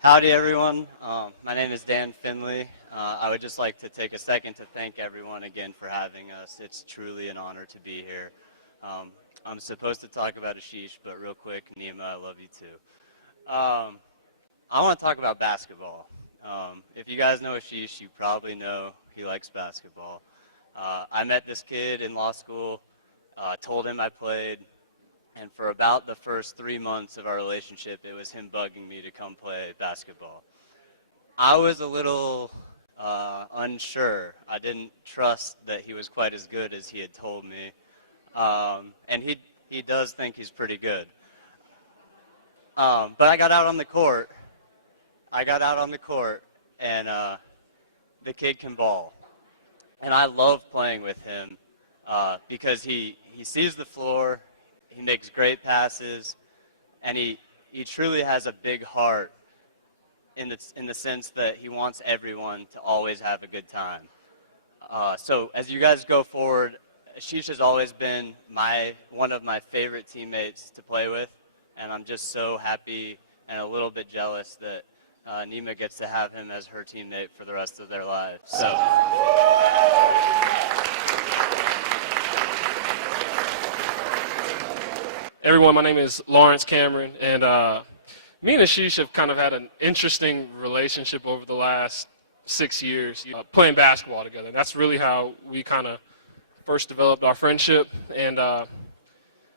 Howdy, everyone. My name is Dan Finley. I would just like to take a second to thank everyone again for having us. It's truly an honor to be here. I'm supposed to talk about aSHish, but real quick, NeeMa, I love you too. I want to talk about basketball. If you guys know aSHish, you probably know he likes basketball. I met this kid in law school, told him I played, and for about the first 3 months of our relationship, it was him bugging me to come play basketball. I was a little unsure. I didn't trust that he was quite as good as he had told me. And he does think he's pretty good. But I got out on the court. And the kid can ball. And I love playing with him because he sees the floor, he makes great passes, and he truly has a big heart in the sense that he wants everyone to always have a good time. So as you guys go forward, aSHish has always been one of my favorite teammates to play with, and I'm just so happy and a little bit jealous that NeeMa gets to have him as her teammate for the rest of their lives. So. Everyone, my name is Lawrence Cameron, and me and aSHish have kind of had an interesting relationship over the last 6 years, playing basketball together. And that's really how we kind of first developed our friendship. And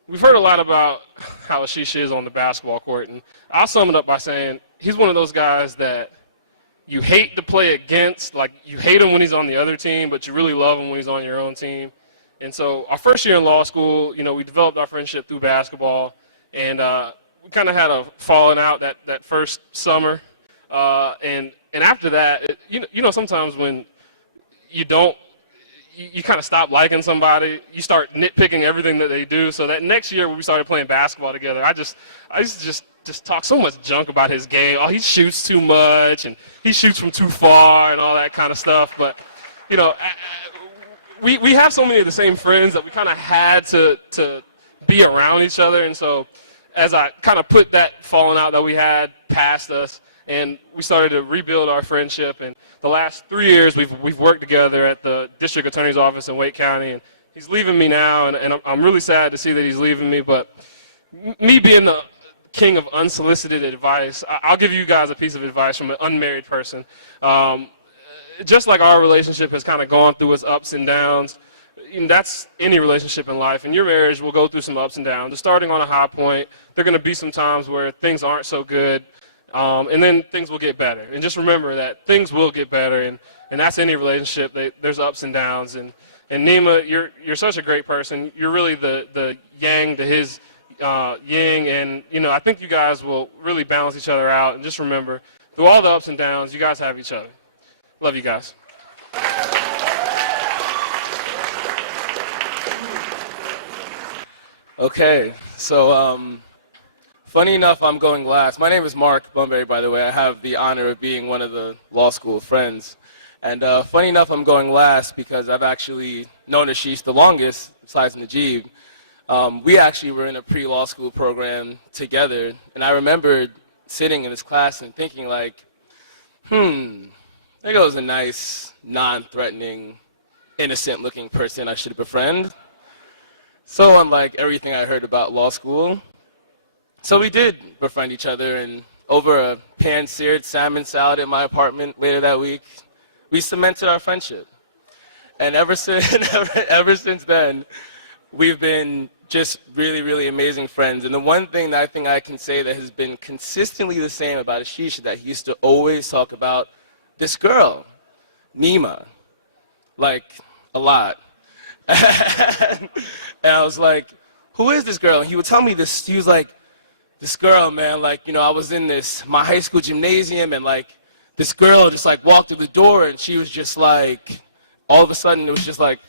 we've heard a lot about how aSHish is on the basketball court, and I'll sum it up by saying he's one of those guys that you hate to play against. Like, you hate him when he's on the other team, but you really love him when he's on your own team. And so our first year in law school, we developed our friendship through basketball, and we kind of had a falling out that first summer. And after that, sometimes when you don't, you kind of stop liking somebody, you start nitpicking everything that they do. So that next year when we started playing basketball together, I used to just talk so much junk about his game. Oh, he shoots too much, and he shoots from too far, and all that kind of stuff. But we have so many of the same friends that we kind of had to be around each other. And so as I kind of put that falling out that we had past us, and we started to rebuild our friendship, and the last 3 years we've worked together at the district attorney's office in Wake County, and he's leaving me now, and I'm really sad to see that he's leaving me. But me being the king of unsolicited advice, I'll give you guys a piece of advice from an unmarried person. Just like our relationship has kind of gone through its ups and downs, that's any relationship in life, and your marriage will go through some ups and downs. They're starting on a high point. There are going to be some times where things aren't so good, and then things will get better. And just remember that things will get better, and that's any relationship. There's ups and downs. And NeeMa, you're such a great person. You're really the yang to his yin, and I think you guys will really balance each other out. And just remember, through all the ups and downs, you guys have each other. Love you guys. Okay, so funny enough, I'm going last. My name is Mark Bunbury, by the way. I have the honor of being one of the law school friends. And funny enough, I'm going last because I've actually known aSHish the longest, besides Najib. We actually were in a pre-law school program together, and I remember sitting in this class and thinking like, there goes a nice, non-threatening, innocent-looking person I should befriend. So unlike everything I heard about law school. So we did befriend each other, and over a pan-seared salmon salad at my apartment later that week, we cemented our friendship. And ever since then, we've been just really, really amazing friends. And the one thing that I think I can say that has been consistently the same about aSHish is that he used to always talk about this girl, NeeMa, like a lot. And I was like, who is this girl? And he would tell me this. He was like, this girl, man, like, I was in my high school gymnasium, and like this girl just like walked through the door, and she was just like, all of a sudden it was just like,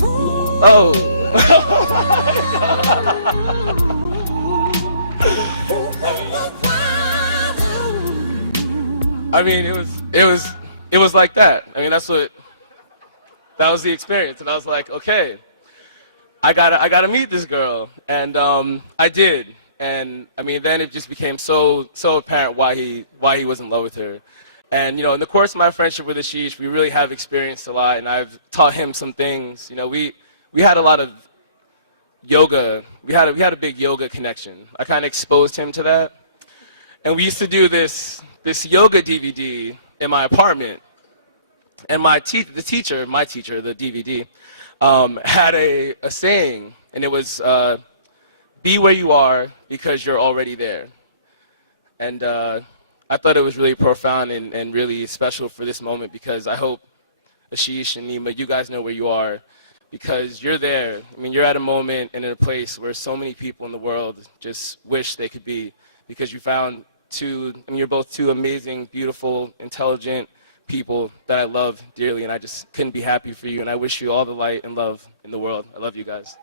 oh. I mean, it was like that. I mean, that was the experience. And I was like, okay, I gotta meet this girl. And I did. And I mean, then it just became so apparent why he was in love with her. And in the course of my friendship with aSHish, we really have experienced a lot, and I've taught him some things. We had a lot of yoga. We had a big yoga connection. I kind of exposed him to that. And we used to do this yoga DVD in my apartment. And my teacher, the DVD, had a saying, and it was, be where you are because you're already there. And I thought it was really profound and really special for this moment, because I hope aSHish and NeeMa, you guys know where you are, because you're there. I mean, you're at a moment and in a place where so many people in the world just wish they could be, because you found you're both two amazing, beautiful, intelligent people that I love dearly, and I just couldn't be happy for you, and I wish you all the light and love in the world. I love you guys.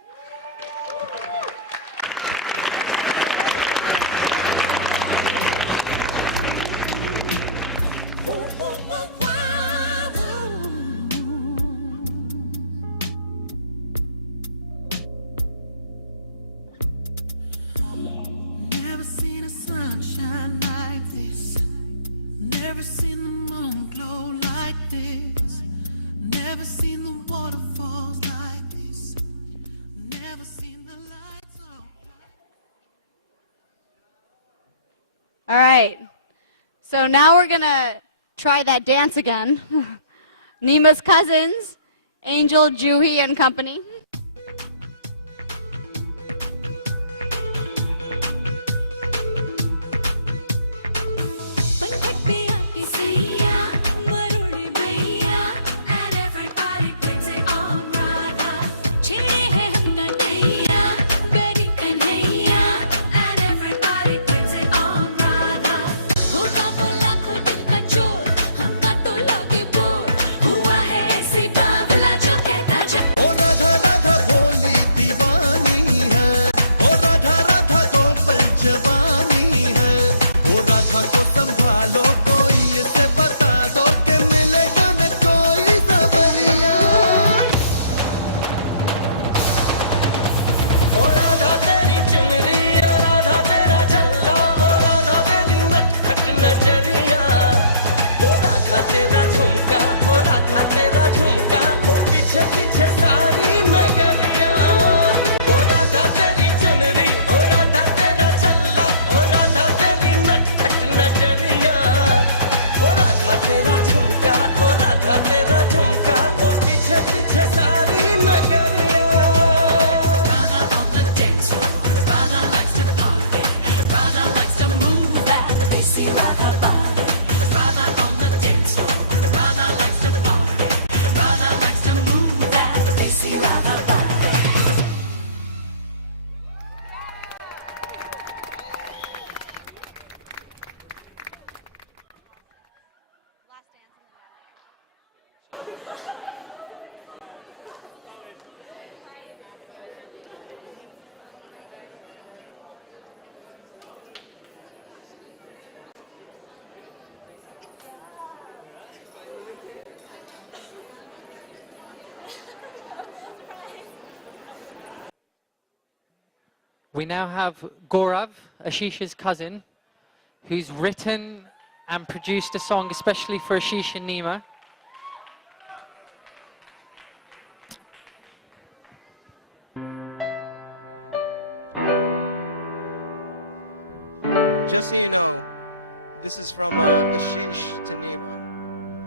Never seen a sunshine like this. Never seen the moon glow like this. Never seen the waterfalls like this. Never seen the lights off. All right. So now we're going to try that dance again. NeeMa's cousins, Angel, Juhi, and company. लो कोई इसे बता दो कि मिलेगा न कोई सवरिया ओ राधा तेरी चुनरी ओ राधा तेरा झल्ला ओ राधा तेरी नटखट नजरिया ओ राधा तेरा झुमका ओ राधा तेरा झुमका ओ पीछे पीछे सारी नगरिया ओ राधा तेरी चुनरी ओ राधा तेरा झल्ला ओ राधा तेरी नटखट नजरिया ओ राधा तेरा झुमका ओ राधा तेरा झुमका ओ पीछे पीछे सारी नगरिया We now have Gaurav, aSHish's cousin, who's written and produced a song especially for aSHish and NeeMa. Just so you know, this is from aSHish to NeeMa,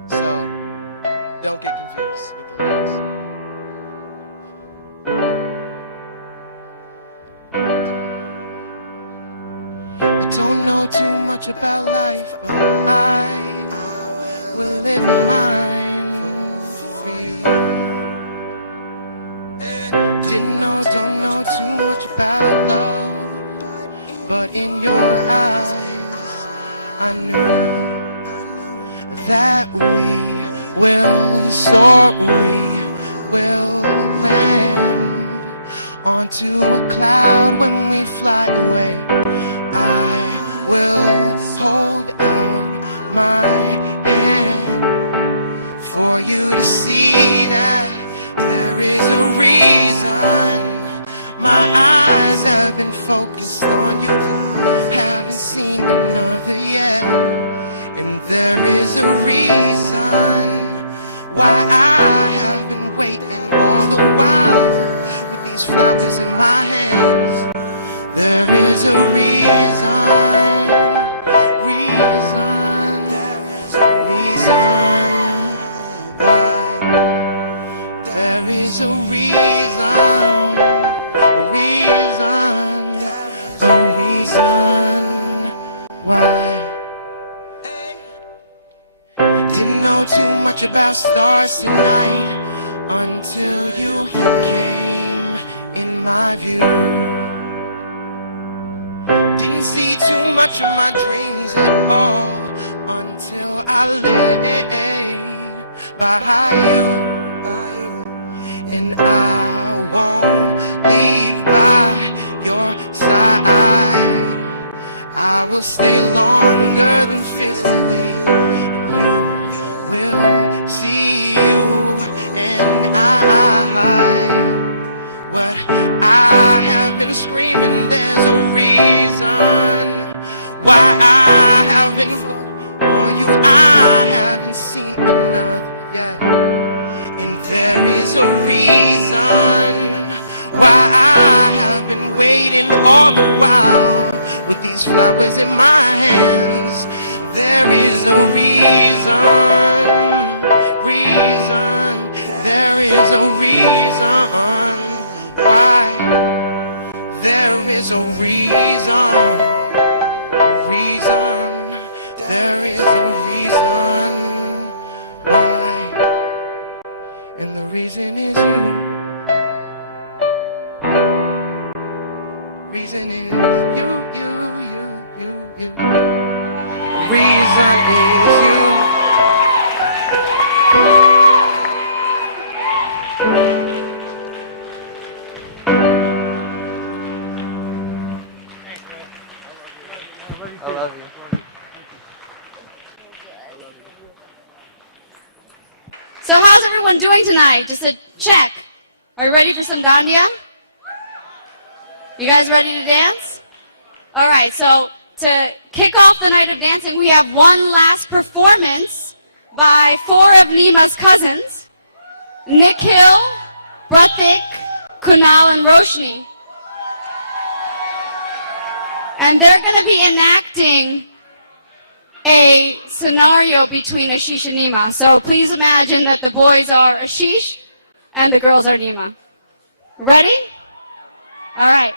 so don't get confused with the lyrics. I don't know too much about life, but I will live mine for you. Don't know too much about love, but in your eyes I knew that we will soar, we will land onto a cloud when we fly away. I will hold out my hand for you to see that there is a reason my eyes have been focused on you, haven't seen another yet. And there is a reason why I have been waiting all the while with these flowers in my hands. There is a reason why. There is a reason why. Didn't know too much about stars tonight until you came in my view. Didn't see too much of my dreams at all until I lay by you. And I won't leave by your side. I will stay longer than physically, and you will see you and I. What I have been screaming, there's a reason why I have been on you. I haven't seen another yet. And there is a reason why I have been waiting all the while with these flowers in my hands. There is a reason, there is a reason why. There is a reason, there is a reason why. And the reason is you. Reason is you. Reason is you. I love you. So how's everyone doing tonight? Just a check. Are you ready for some dandiya? You guys ready to dance? All right, so to kick off the night of dancing, we have one last performance by 4 of NeeMa's cousins, Nikhil, Pratik, Kunal, and Roshni. And they're going to be enacting a scenario between aSHish and NeeMa. So please imagine that the boys are aSHish and the girls are NeeMa. Ready? All right.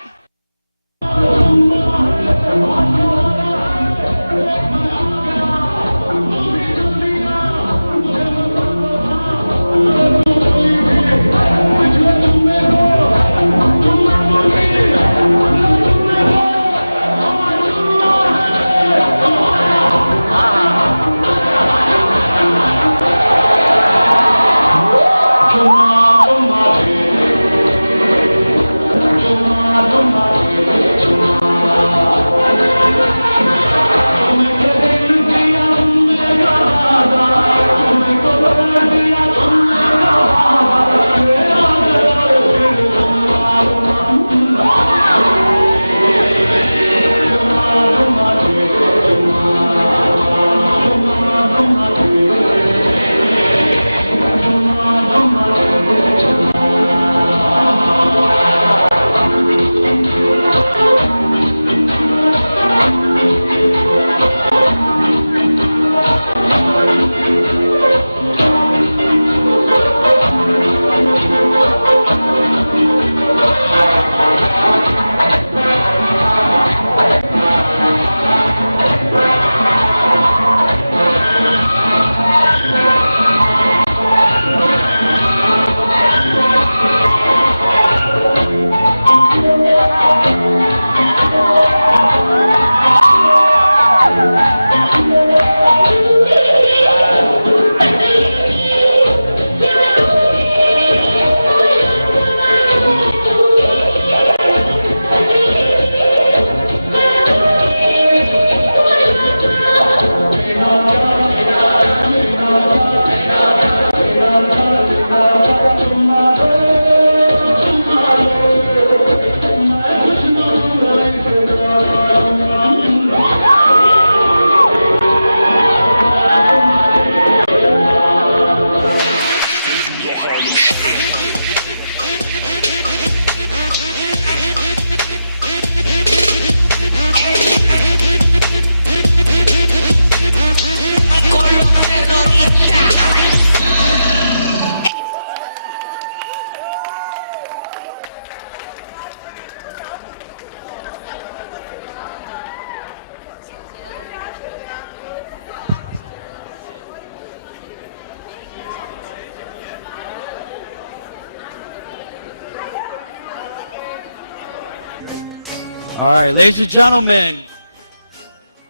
All right, ladies and gentlemen,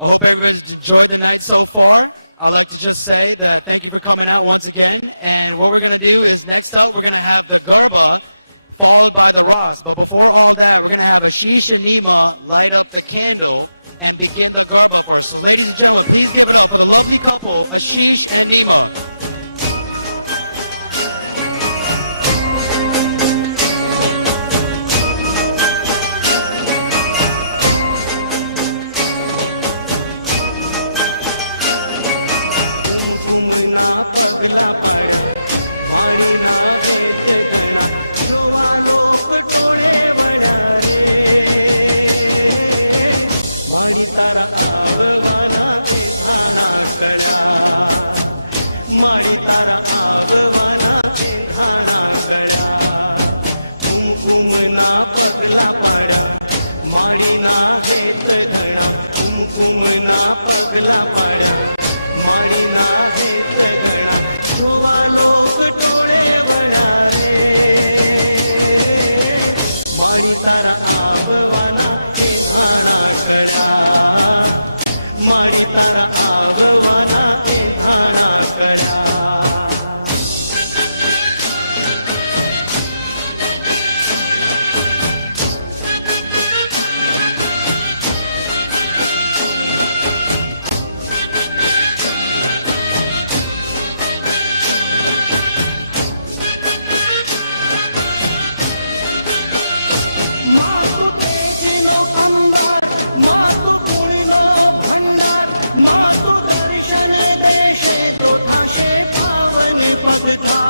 I hope everybody's enjoyed the night so far. I'd like to just say that thank you for coming out once again. And what we're going to do is next up, we're going to have the Garba followed by the Ras. But before all that, we're going to have aSHish and NeeMa light up the candle and begin the Garba for us. So ladies and gentlemen, please give it up for the lovely couple, aSHish and NeeMa. कुमकुमना पगला पाड्या माडीना हेत घणा जोवा लोक टोळे वड्या रे माडी तारा आववाना ए धाणा कळ्या माडी तारा आववाना ए धाणा कळ्या कुमकुमना पगला पाड्या माडीना हेत घणा कुमकुमना पगला पाड्या माडीना हेत घणा जोवा लोक टोळे वड्या रे माडी तारा आववाना ए धाणा कळ्या माडी तारा आववाना ए धाणा कळ्या था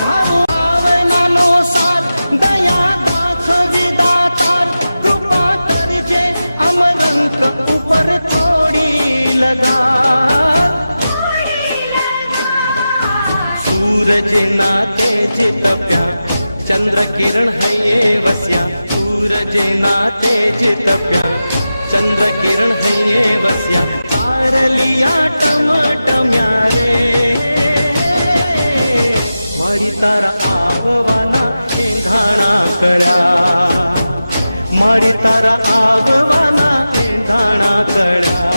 भावनानो सार दया दाखवी दातार कृपा करजे अमरंक ऊपर थोड़ी लगा सूरज ना तेज तप्या चंद्र किरण है ये वस्या सूरज ना तेज तप्या चंद्र किरण है ये वस्या तारलिया टमटम्या रे मारी तारा आववाना एंधाणा कळ्या मारी तारा आववाना एंधाणा कळ्या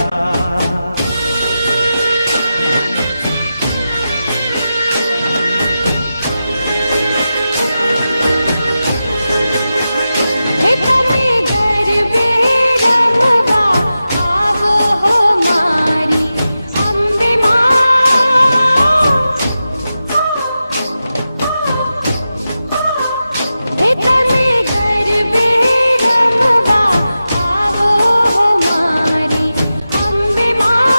Bye.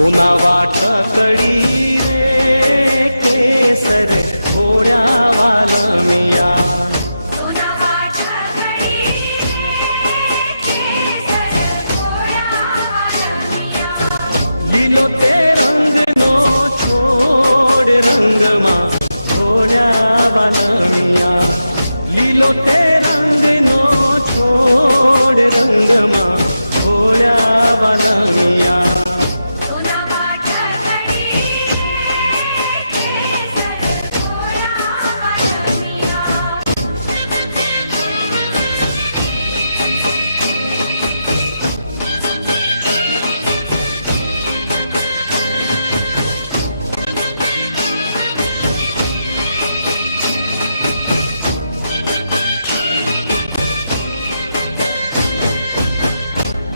सोना वाटकडी रे केसर घोड्या वालमिया लीलो ते रंग नो छोड़ रंग मा घोड्या वालमिया लीलो ते रंग नो छोड़ रंग मा घोड्या वालमिया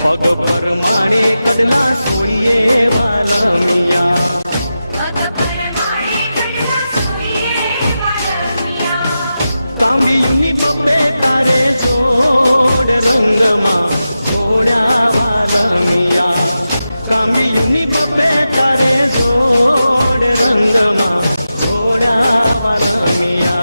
पग परमाणे कडला सोये वालमिया कांबी युनी बब्बे तारे जोड रंगमा घोड्या वालमिया कांबी युनी बब्बे तारे जोड रंगमा घोड्या वालमिया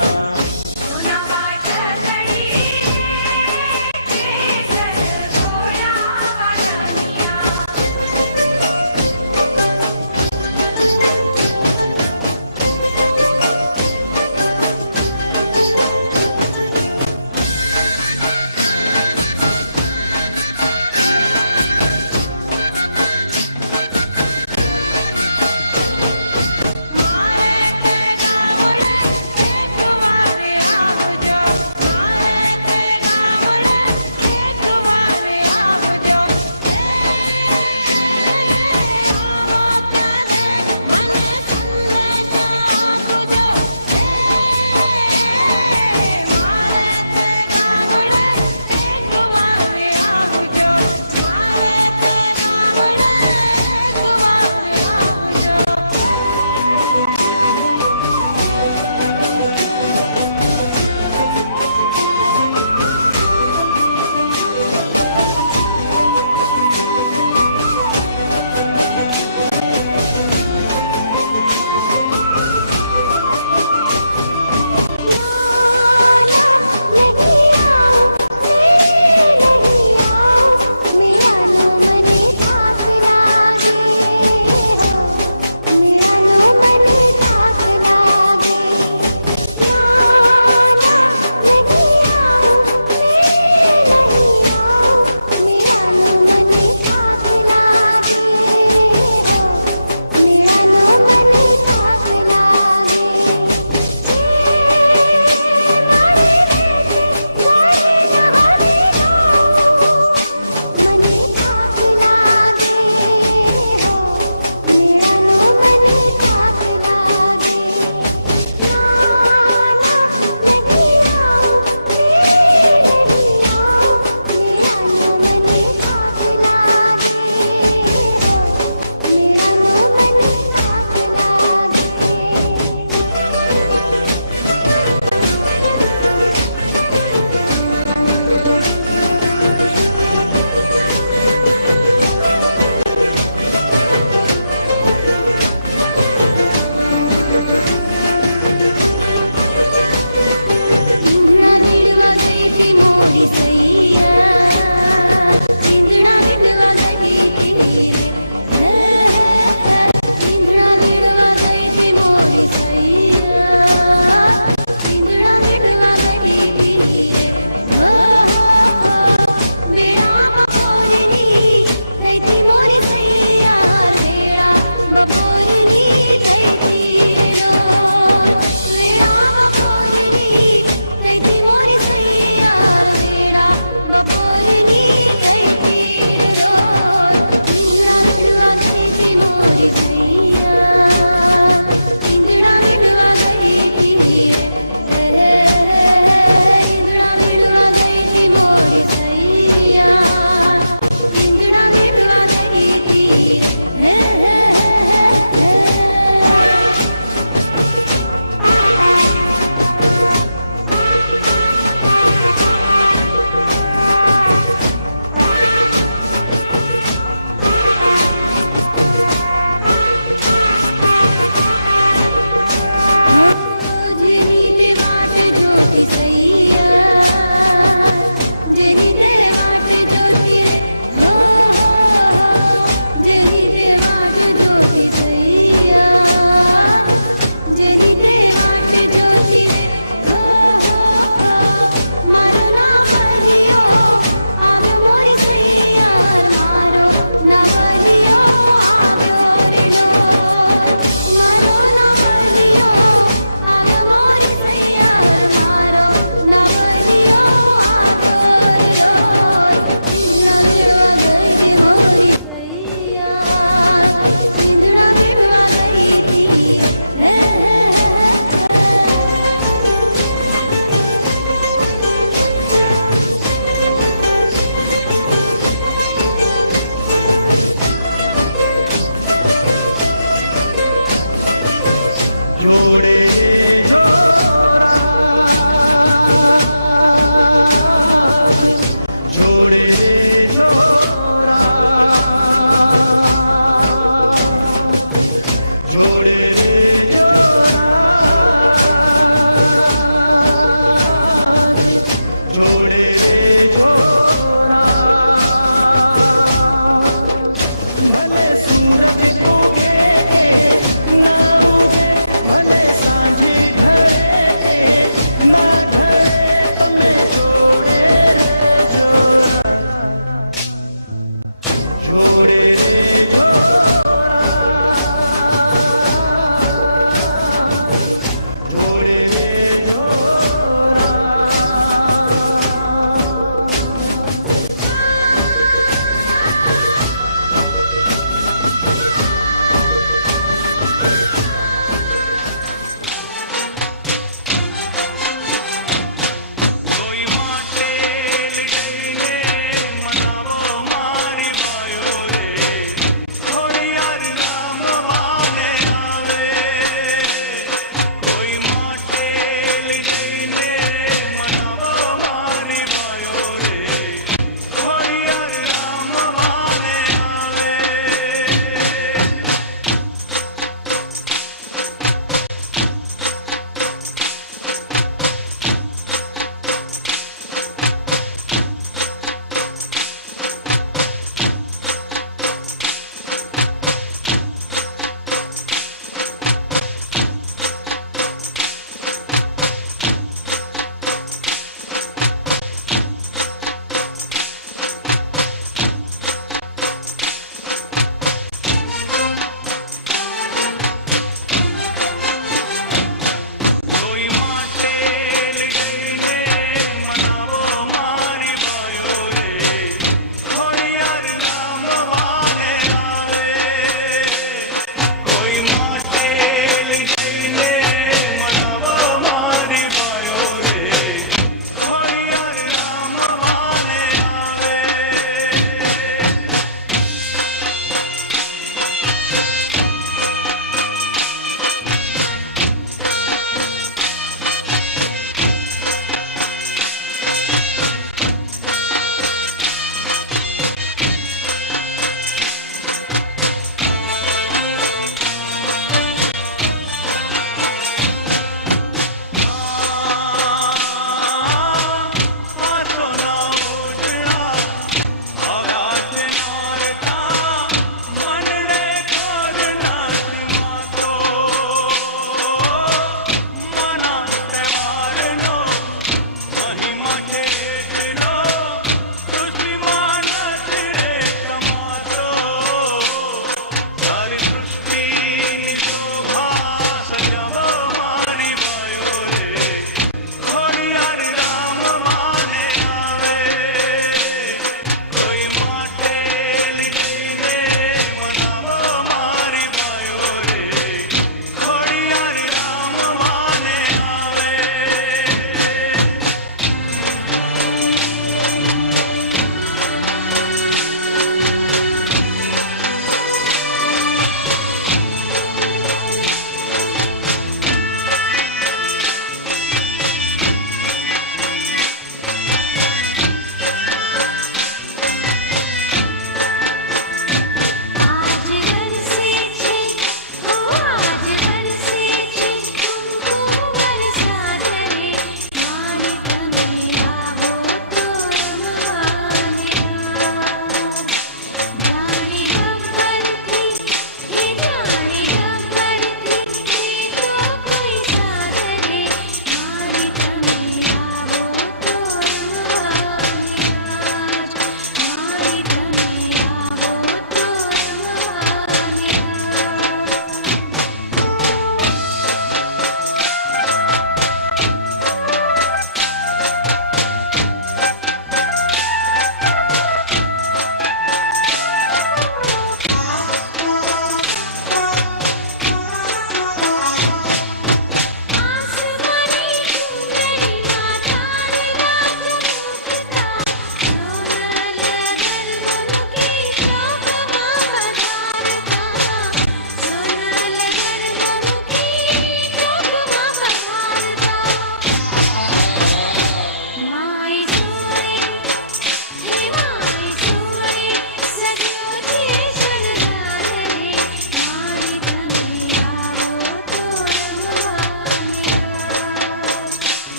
जोड़े रे जोड़ा जोड़े रे जोड़ा जोड़े रे जोड़ा जोड़े रे जोड़ा भले सूरज उगे ना उगे भले सांझी ढळे ना ढळे तमे जोड़े रे जोड़ा जोड़े रे जोड़ा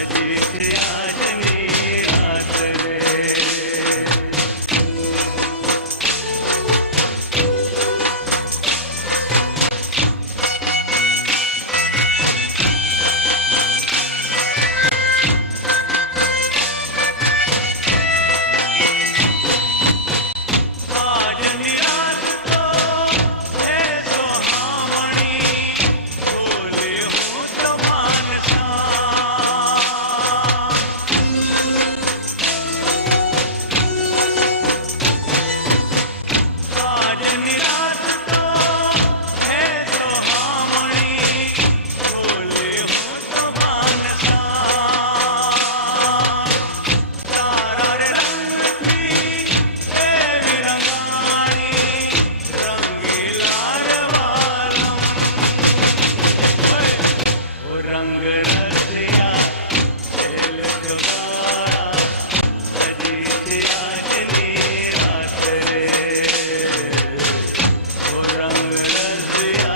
सजी थी आज नी रात रे आज नी रात तो है सुहावनी भोले हो तो भानसा आज नी रात तो है सुहावनी भोले हो तो भानसा तारा रे रंग थी देवी रंगाणी रंगीला रवालम ओ रंग रसिया खेल चुकारा सजी थी आज नी रात रे ओ रंग रसिया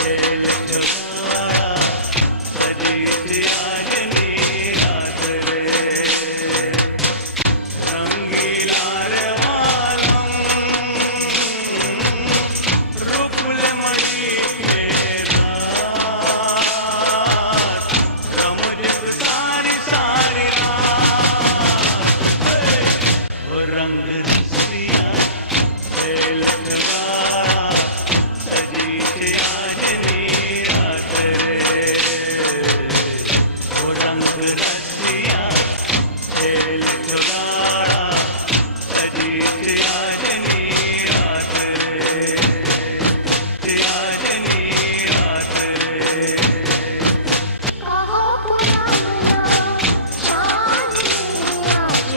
खेल चुकारा सजी थी आज नी रात रे रंगीला रे वालम रूपले मड़ी के रात रमजत सारी सारी रात वो रंग रसिया खेल चुकारा सजी थी आज नी रात रे वो रंग रसिया खेल चुकारा सजी थी आज नी रात रे थी आज नी रात रे कहो पुराना चांदनी आज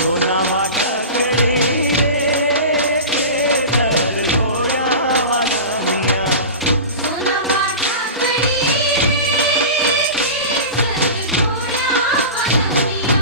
सोना वाटा करी रे केदार घोड़ा वाला मिया सोना वाटा करी रे केदार घोड़ा वाला मिया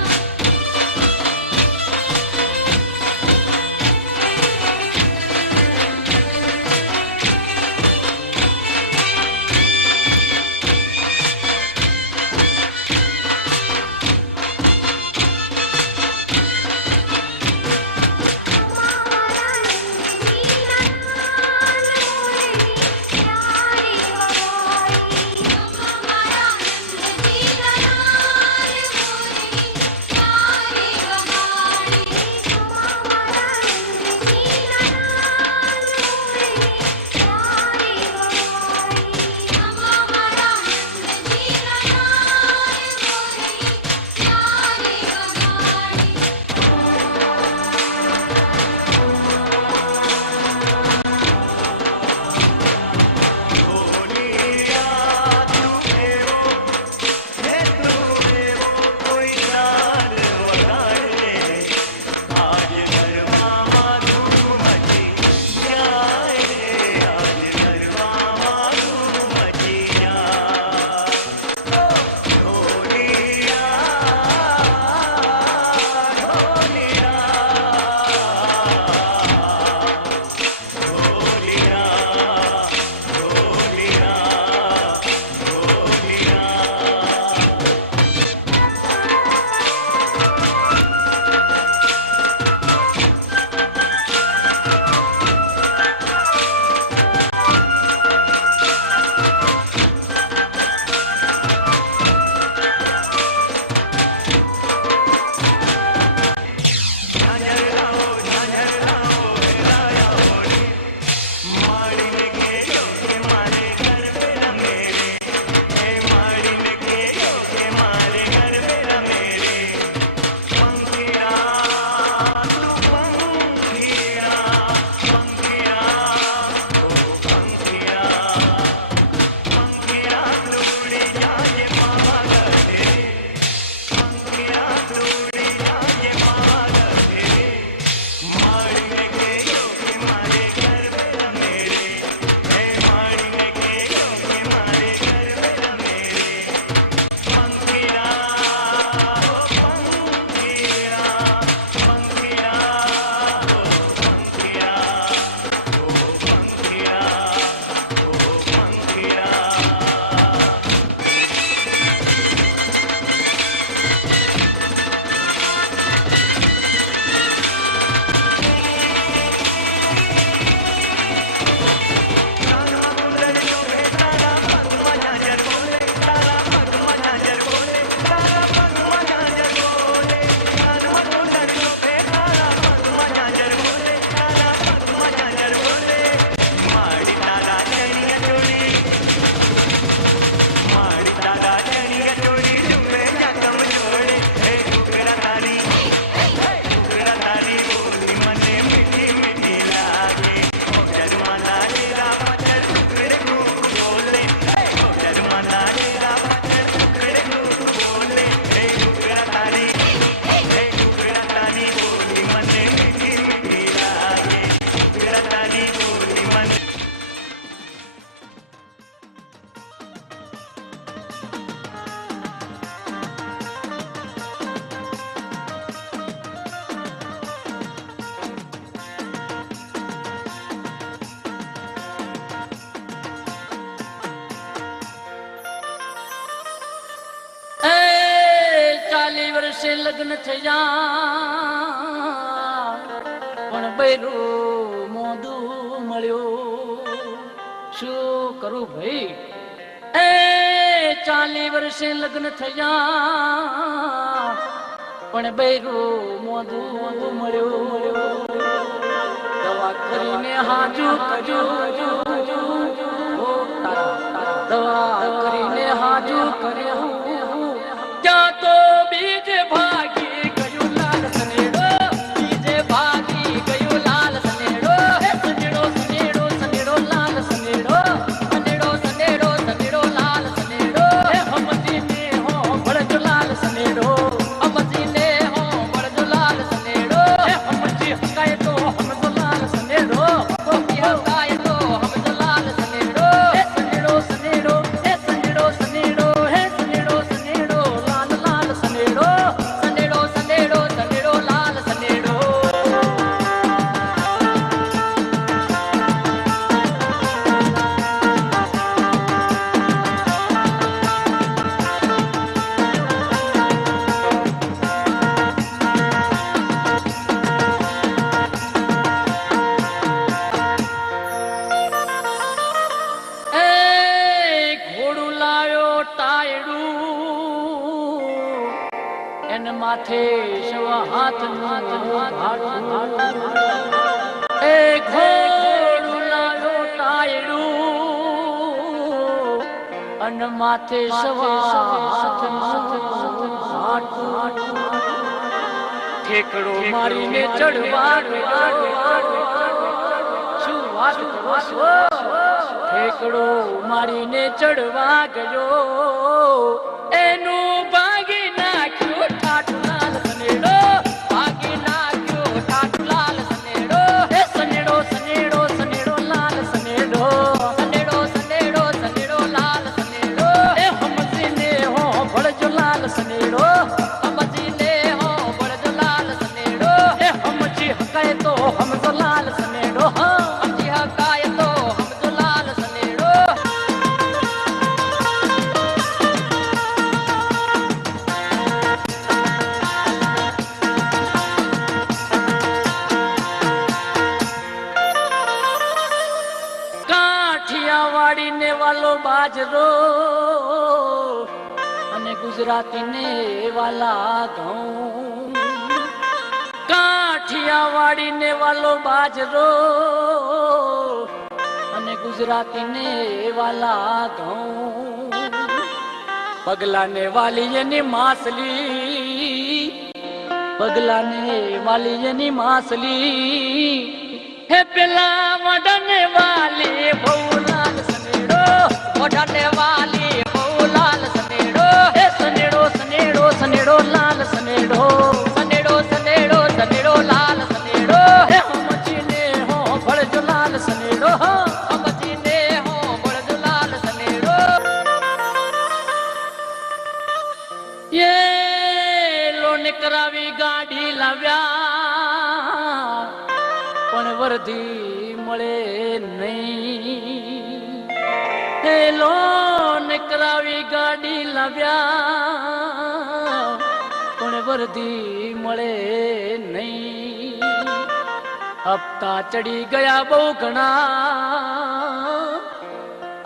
વર્ષે લગ્ન થયા પણ બૈરું મોદું મળ્યું શું કરું ભાઈ એ 40 વર્ષે લગ્ન થયા પણ બૈરું મોદું મળ્યું દવા કરીને હાજુ દવા કરીને હાજુ કર્યું ત્યાં તો બીજ ભાગી ગયું લાલ સનેડો બીજે ભાગી ગયું લાલ સનેડો સનેડો સનેડો સનેડો લાલ સનેડો સનેડો સનેડો સનેડો લાલ સનેડો હમજી ને હો ભળજો લાલ સનેડો હમજી ને હો ભળજો લાલ સનેડો હમજી હકાય તો હમજો લાલ સનેડો હકાય તો હમજો લાલ સનેડો સનેડો સનેડો સનેડો સનેડો સનેડો સનેડો લાલ લાલ સનેડો સનેડો સનેડો સનેડો લાલ સનેડો એ ઘોડું લાયો ટાયડું એન માથે શવા હાથ એ ઘોડું લાયો ટાયડું અન માથે શવા હાથ ઠેકડો મારીને ચડવા શું વાત કરો છો ઠેકડો મારીને ચડવા ગયો એનું ભાગી નાખ્યો ઠાઠું લાલ સનેડો ભાગી નાખ્યો ઠાઠું લાલ સનેડો હે સનેડો સનેડો સનેડો લાલ સનેડો સનેડો સનેડો સનેડો લાલ સનેડો હે હમજીને હો ભળજો લાલ સનેડો હમજીને હો ભળજો લાલ સનેડો હે હમજી હકાય તો હમજો લાલ સનેડો હમજી હકાય તો હમજો લાલ સનેડો કાઠિયાવાડી ને વાલો બાજરો અને ગુજરાતી ને વાલા ઘઉં કાઠિયાવાડી ને વાલો બાજરો અને ગુજરાતી ને વાલા ઘઉં પગલા ને વાલી એની માસલી પગલા ને વાલી એની માસલી હે પેલા વડને વાલી બહુ લાલ સનેડો વડને વાલી બહુ લાલ સનેડો હે સનેડો સનેડો સનેડો લાલ સનેડો સનેડો સનેડો સનેડો લાલ સનેડો હે હમજીને હો ભળજો લાલ સનેડો હમજીને હો ભળજો લાલ સનેડો ये लोन करावी गाड़ी लाव्या पण वर्दी મળે નહીં એ લોન કરાવી ગાડી લાવ્યા પણ વર્દી મળે નહીં હપ્તા ચડી ગયા બહુ ઘણા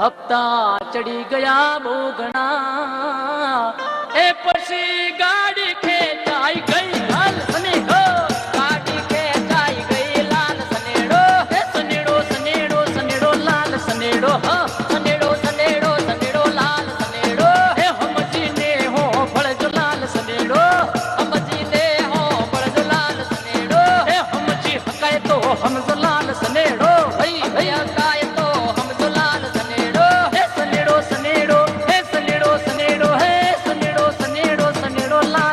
હપ્તા ચડી ગયા બહુ ઘણા એ પછી ગાડી ખેંચાઈ ગઈ લાલ સનેડો ગાડી ખેંચાઈ ગઈ લાલ સનેડો હે સનેડો સનેડો સનેડો લાલ સનેડો સનેડો સનેડો સનેડો લાલ સનેડો હે હમજીને હો ભળજો લાલ સનેડો હમજીને હો ભળજો લાલ સનેડો હે હમજી હકાય તો હમજો લાલ સનેડો ભાઈ ભાઈ હકાય તો હમજો લાલ સનેડો હે સનેડો સનેડો હે સનેડો સનેડો હે સનેડો સનેડો સનેડો લાલ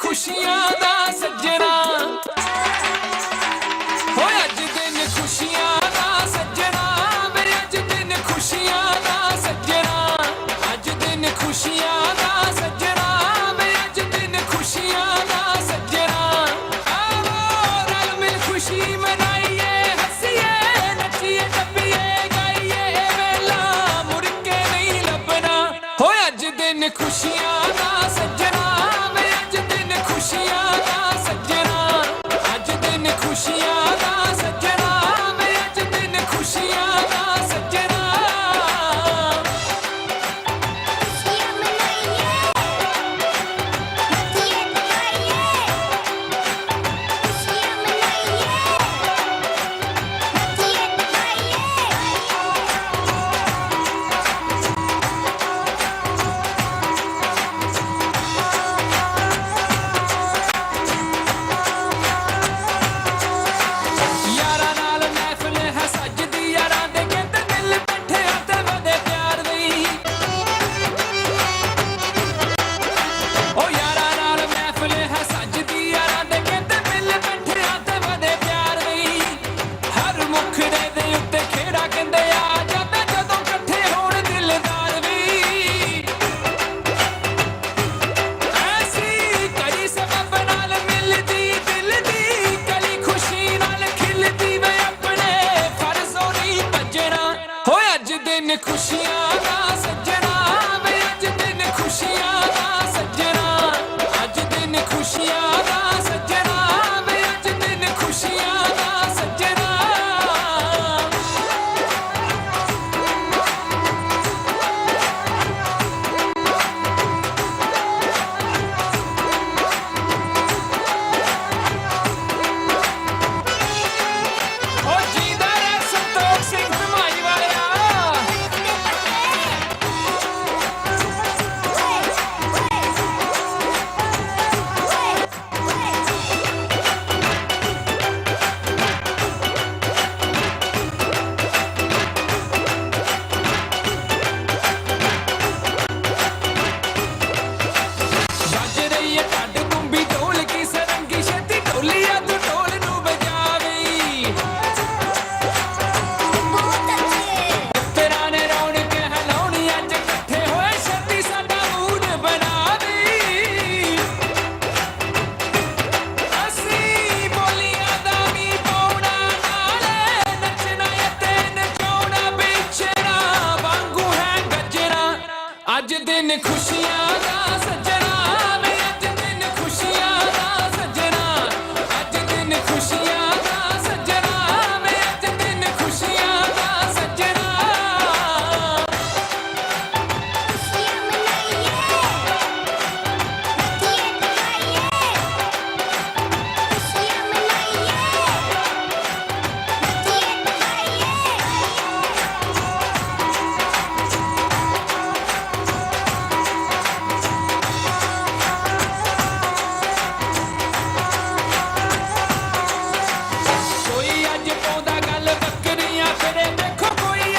खुशियां दा सज्जना हो अज दिन खुशियां दा सज्जना मेरे अज दिन खुशियां दा सज्जना अज दिन खुशियां दा सज्जना मेरे अज दिन खुशियां दा सज्जना आओ रल मिल खुशी मनाइए हंसिए नचिए टप्पिए गाइए वेला मुड़ के नहीं लभना हो अज दिन खुशियां दा सज्जना खुशियां दा सज्जना अज दिन खुशियां दा सज्जना मेरे अज दिन खुशियां दा सज्जना खुशियां मनाइए नचिए टपाइए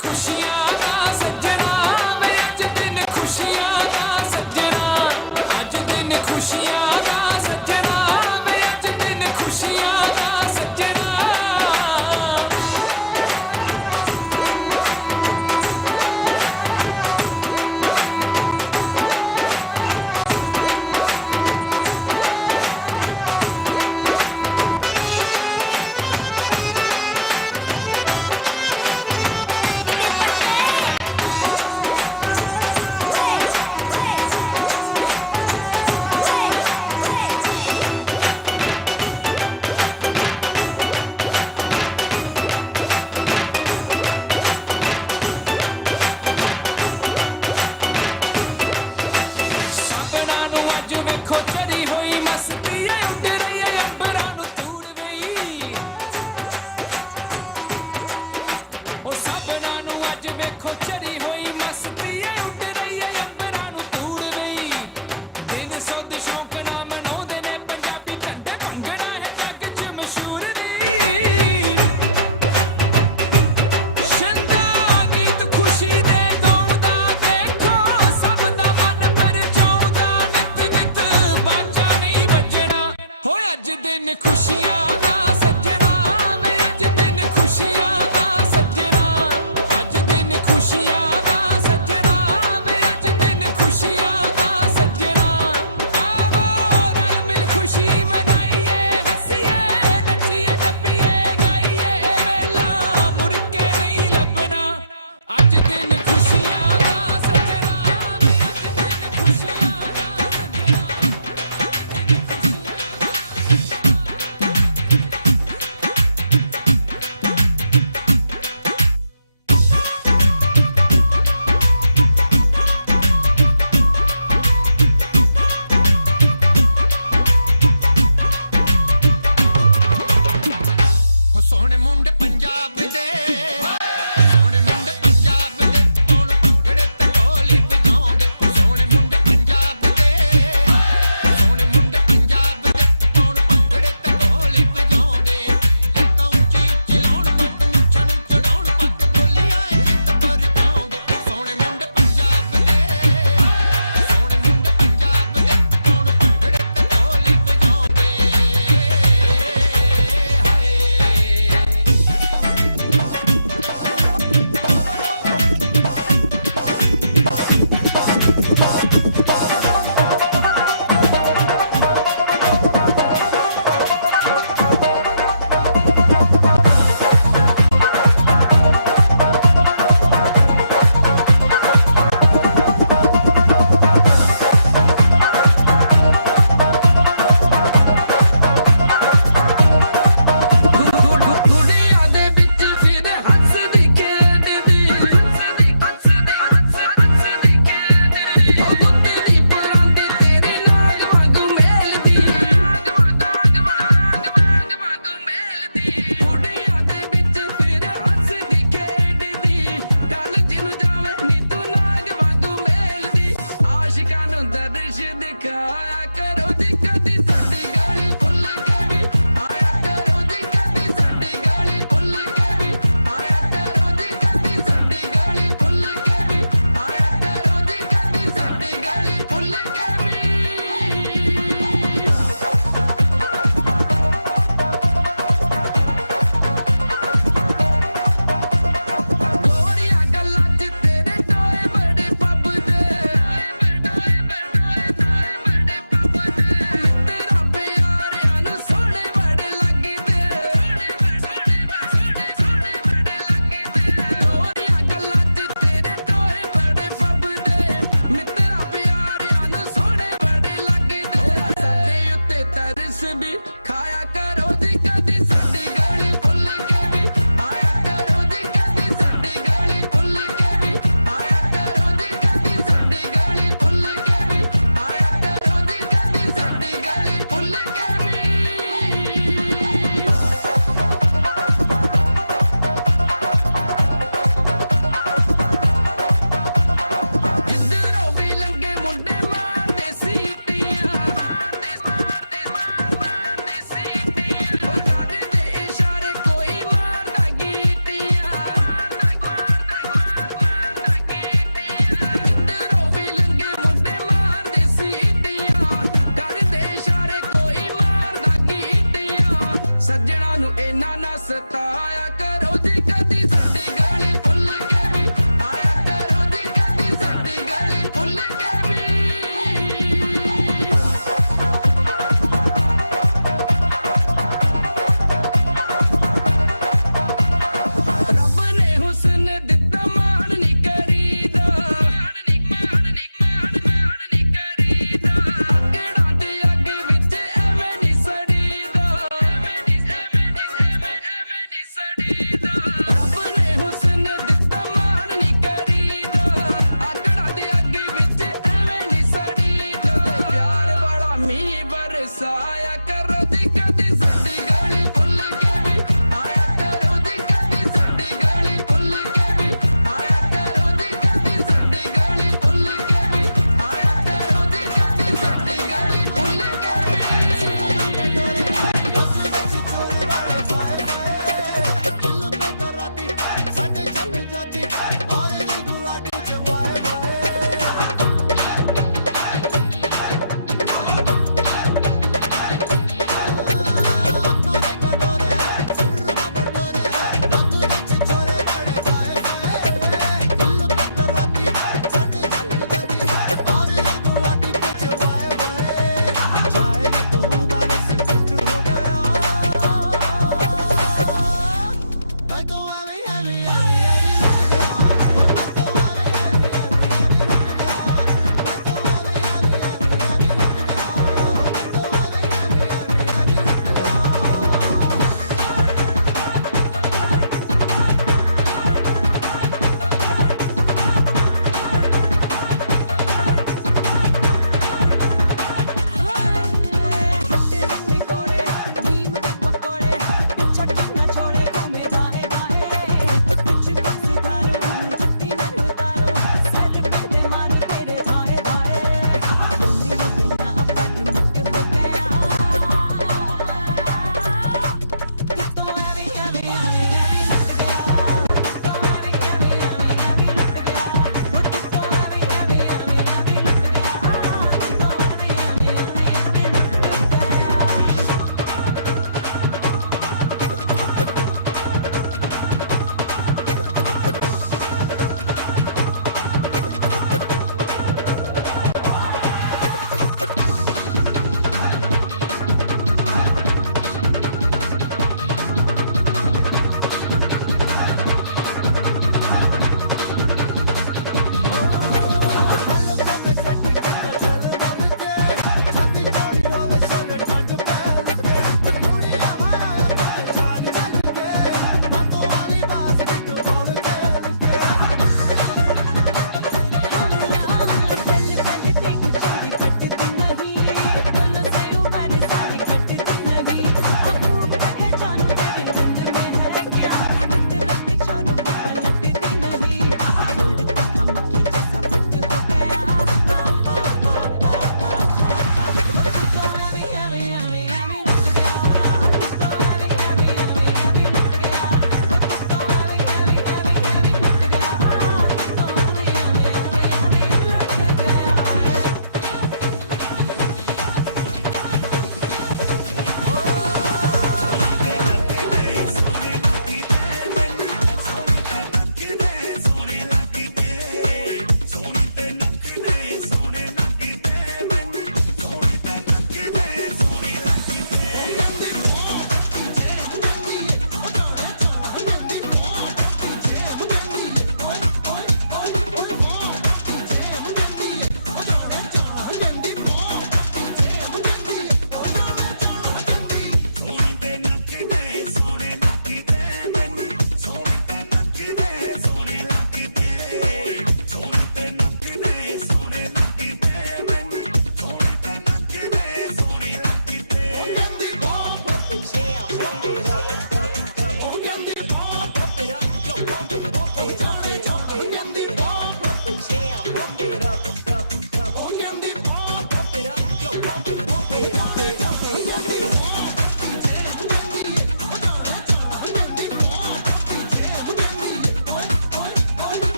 खुशियां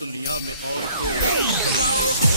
दुनिया में और कोई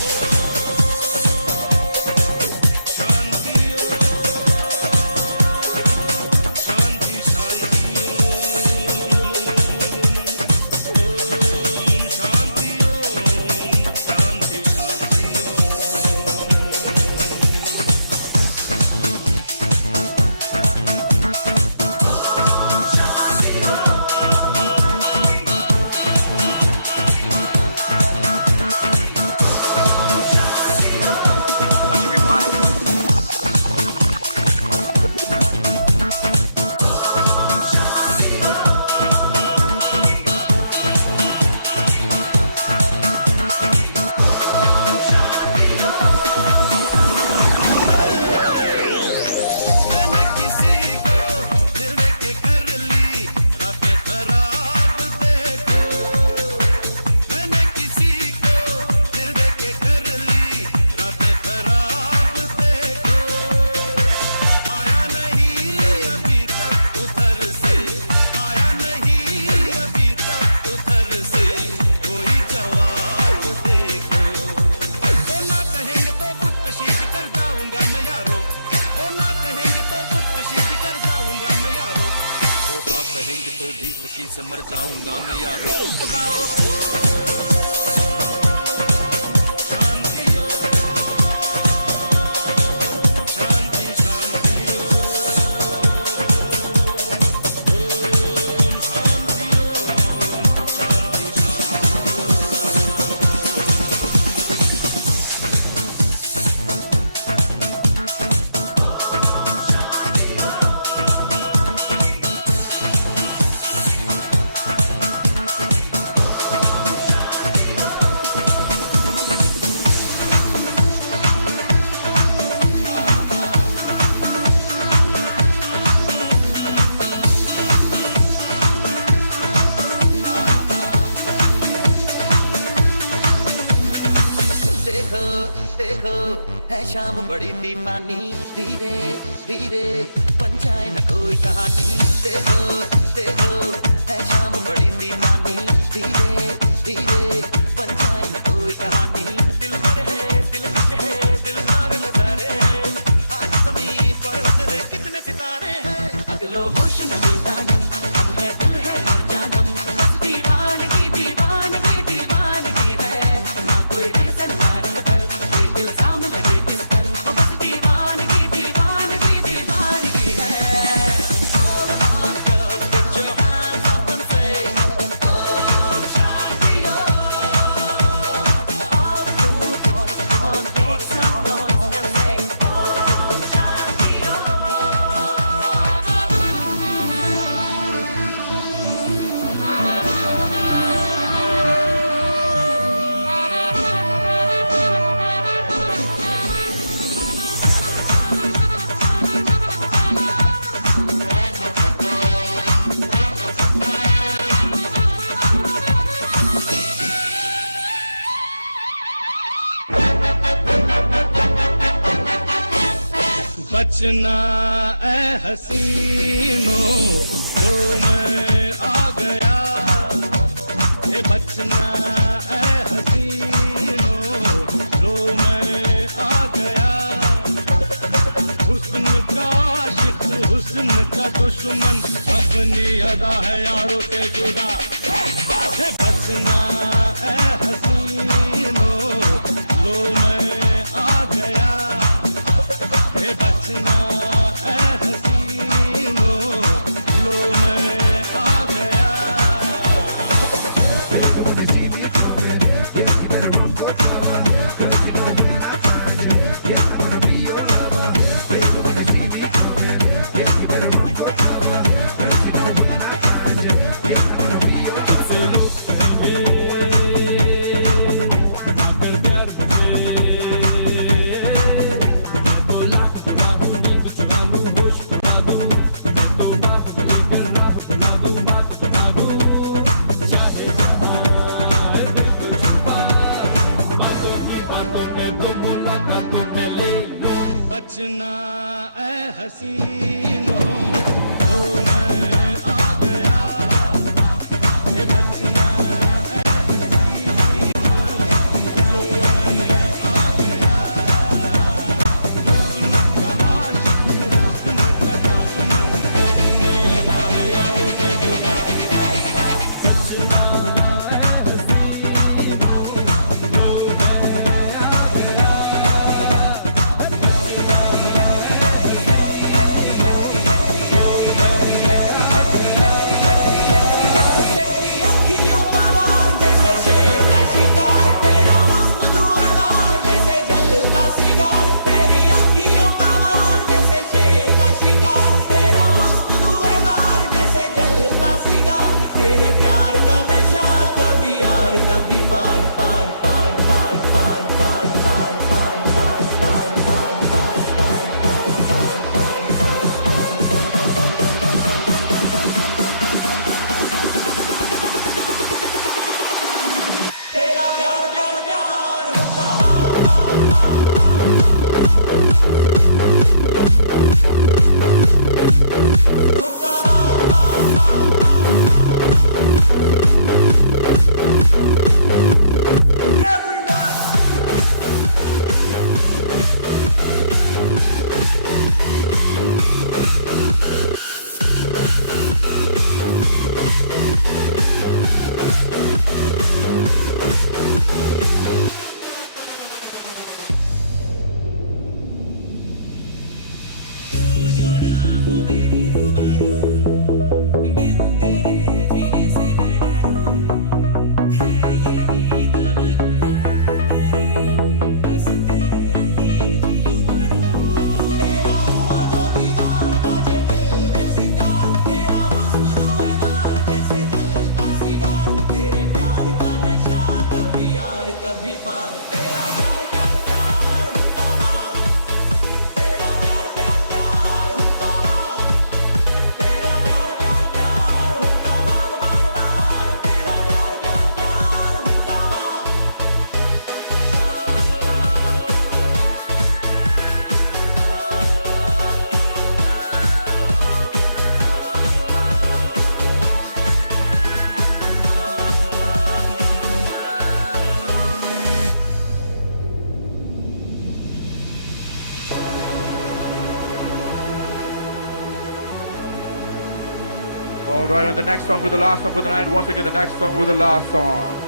शाम बड़ी दीवानी धीरे धीरे बन जाए न कोई कहानी देखो देखो है शाम बड़ी दीवानी धीरे धीरे बन जाए न कोई कहानी दिल पर है दिल पर नजारे हैं आज ज़मीं पर उतरे कितने सितारे हैं अगलो होश नमी दानम हम है दिल है हर जानम बस दीवानगी दीवानगी दीवानगी है ना कोई रीज़न ना रंग ये इल्ज़ाम लगे किस पर बस दीवानगी दीवानगी दीवानगी है All our girls put your hands up and say Oh Shanti All cool boys come on make some noise and say Oh Shanti बचना ए हसीनों तो मैं आ गया हे बचना ए हसीनों तो मैं आ गया हुस्न का आशिक हुस्न का दुश्मन अपनी अदा है यारों से जुदा हे बचना ए हसीनों लो मैं आ गया हे बचना ए हसीनों लो मैं आ गया Everybody see me coming, yeah, you better run for cover, 'cause you know when I find you, yeah, I'm gonna be your lover. Everybody see me coming, yeah, you better run for cover, 'cause you know when I find you, yeah, I'm gonna be your lover. तुझसे लोग कहेंगे ना कर प्यार मुझे मैं तो लाख बुरा हूँ All right, and the next song with the last song for the night. Once again, the next song with the last song.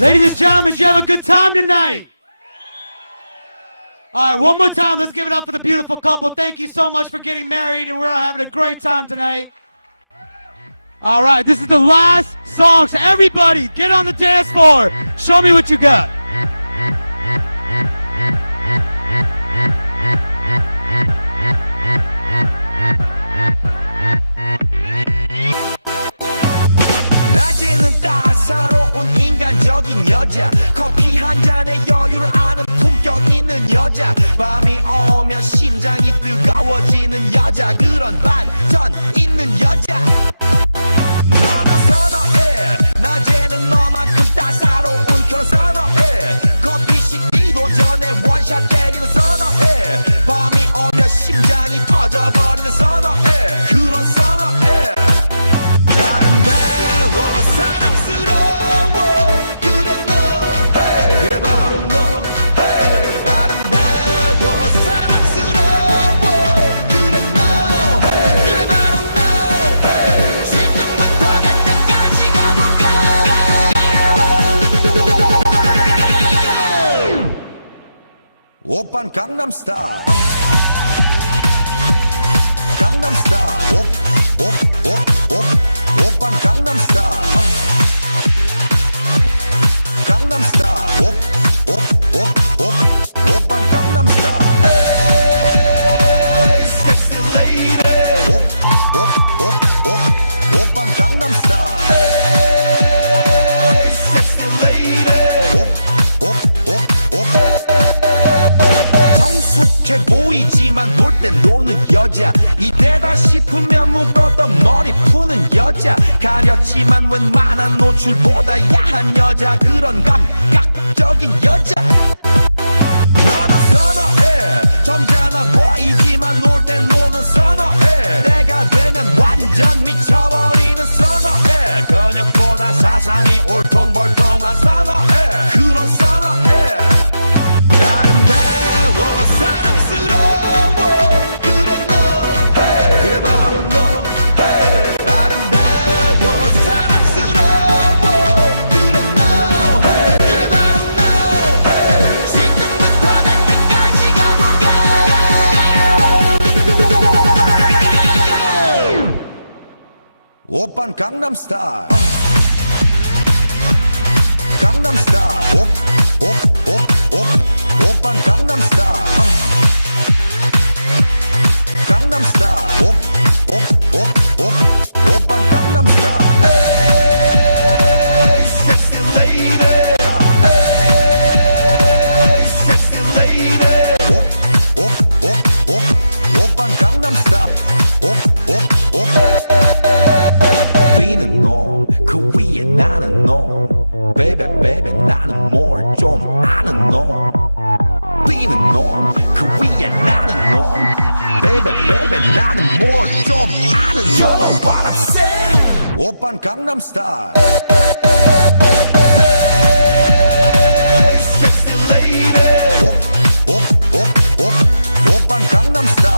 Ladies and gentlemen, did you have a good time tonight? All right, one more time. Let's give it up for the beautiful couple. Thank you so much for getting married, and we're all having a great time tonight. All right, this is the last song, so everybody get on the dance floor. Show me what you got. 낮에는 따사로운 인간적인 여자, 커피 한 잔에 여유를 아는 품격 있는 여자, 밤이 오면 심장이 뜨거워지는 여자, 그런 반전 있는 여자. 너는 선호해, 낮에는 너만큼 따사로운 그런 선호해, 커피 식기도 전에 원샷 때리는 선호해, 밤이 오면 심장이 터져버리는 선호해, 그런 선호해. 아름다워 사랑스러워 그래 너, hey, 그래 바로 너, hey. 아름다워 사랑스러워 그래 너, hey, 그래 바로 너, hey. 지금부터 갈 때까지 가볼까. 오빤 강남스타일, 강남스타일, 오빤 강남스타일, 강남스타일, 오빤 강남스타일. 에이 섹시 레이디, 오빤 강남스타일. 에이 섹시 레이디, 성숙해 보이지만 놀 땐 노는 여자, 이때다 싶으면 묶었던 머리 푸는 여자, 가렸지만 웬만한 노출보다 야한 여자, 그런 감각적인 여자. 오빤 강남스타일 강남스타일 오빤 강남스타일 강남스타일 오빤 강남스타일 Hey sexy lady Hey sexy lady 오빤 강남스타일 위는 놈그 위에 나는 놈 Baby baby 나는 뭘 좀 아는 놈 뛰는 놈그 위에 나는 놈 Baby baby 나는 뭘 좀 아는 놈 You know what I'm saying 오빤 강남스타일 Hey sexy lady 오빤 강남스타일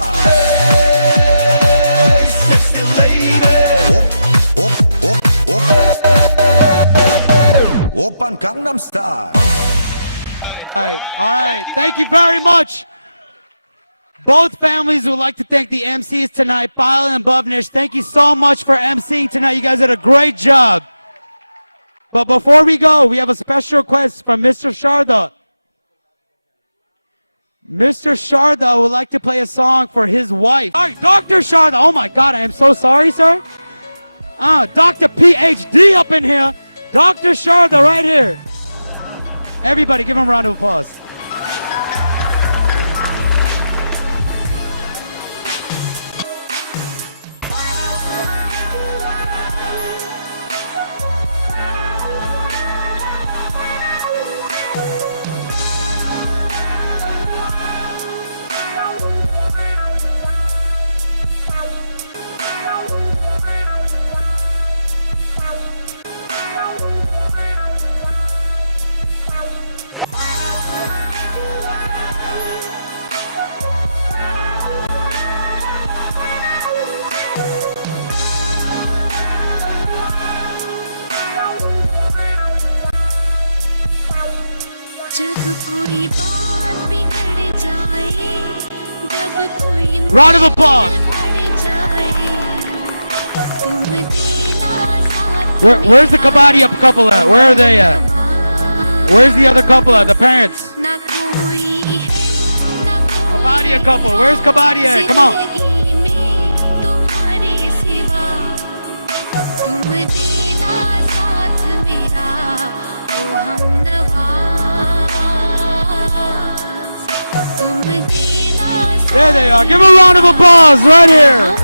Hey sexy lady 오빤 강남스타일 All right. Thank you very much. Both families would like to thank the MCs tonight, Pyle and Bhavnish. Thank you so much for MCing tonight. You guys did a great job. But before we go, we have a special request from Mr. Sharda. Mr. Sharda would like to play a song for his wife. All right, Dr. Sharda. Oh my God, I am so sorry, sir. Dr. PhD up in here. Dr. Sharda right here. Everybody give him a round of applause. Round of applause. Where's the Kabadia couple at? Where are they at? Where's the other couple at? The parents. Kabadia couple. Where's Kabadia at? Come on. There they are. Give them a round of applause right here.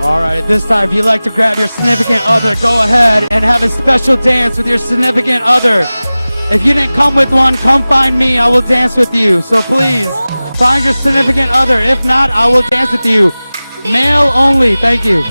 All right, at this time, if you'd like to grab your significant other, go ahead and have a special dance with your significant other. If you didn't come with one, come find me. I will dance with you. So please, find your significant other. If not, I will dance with you. Male only. Thank you.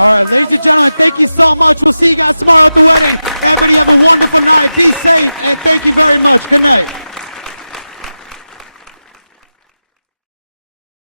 All right, ladies and gentlemen, thank you so much. We'll see you guys tomorrow at the wedding. Everybody have a wonderful night. Be safe, and thank you very much. Good night.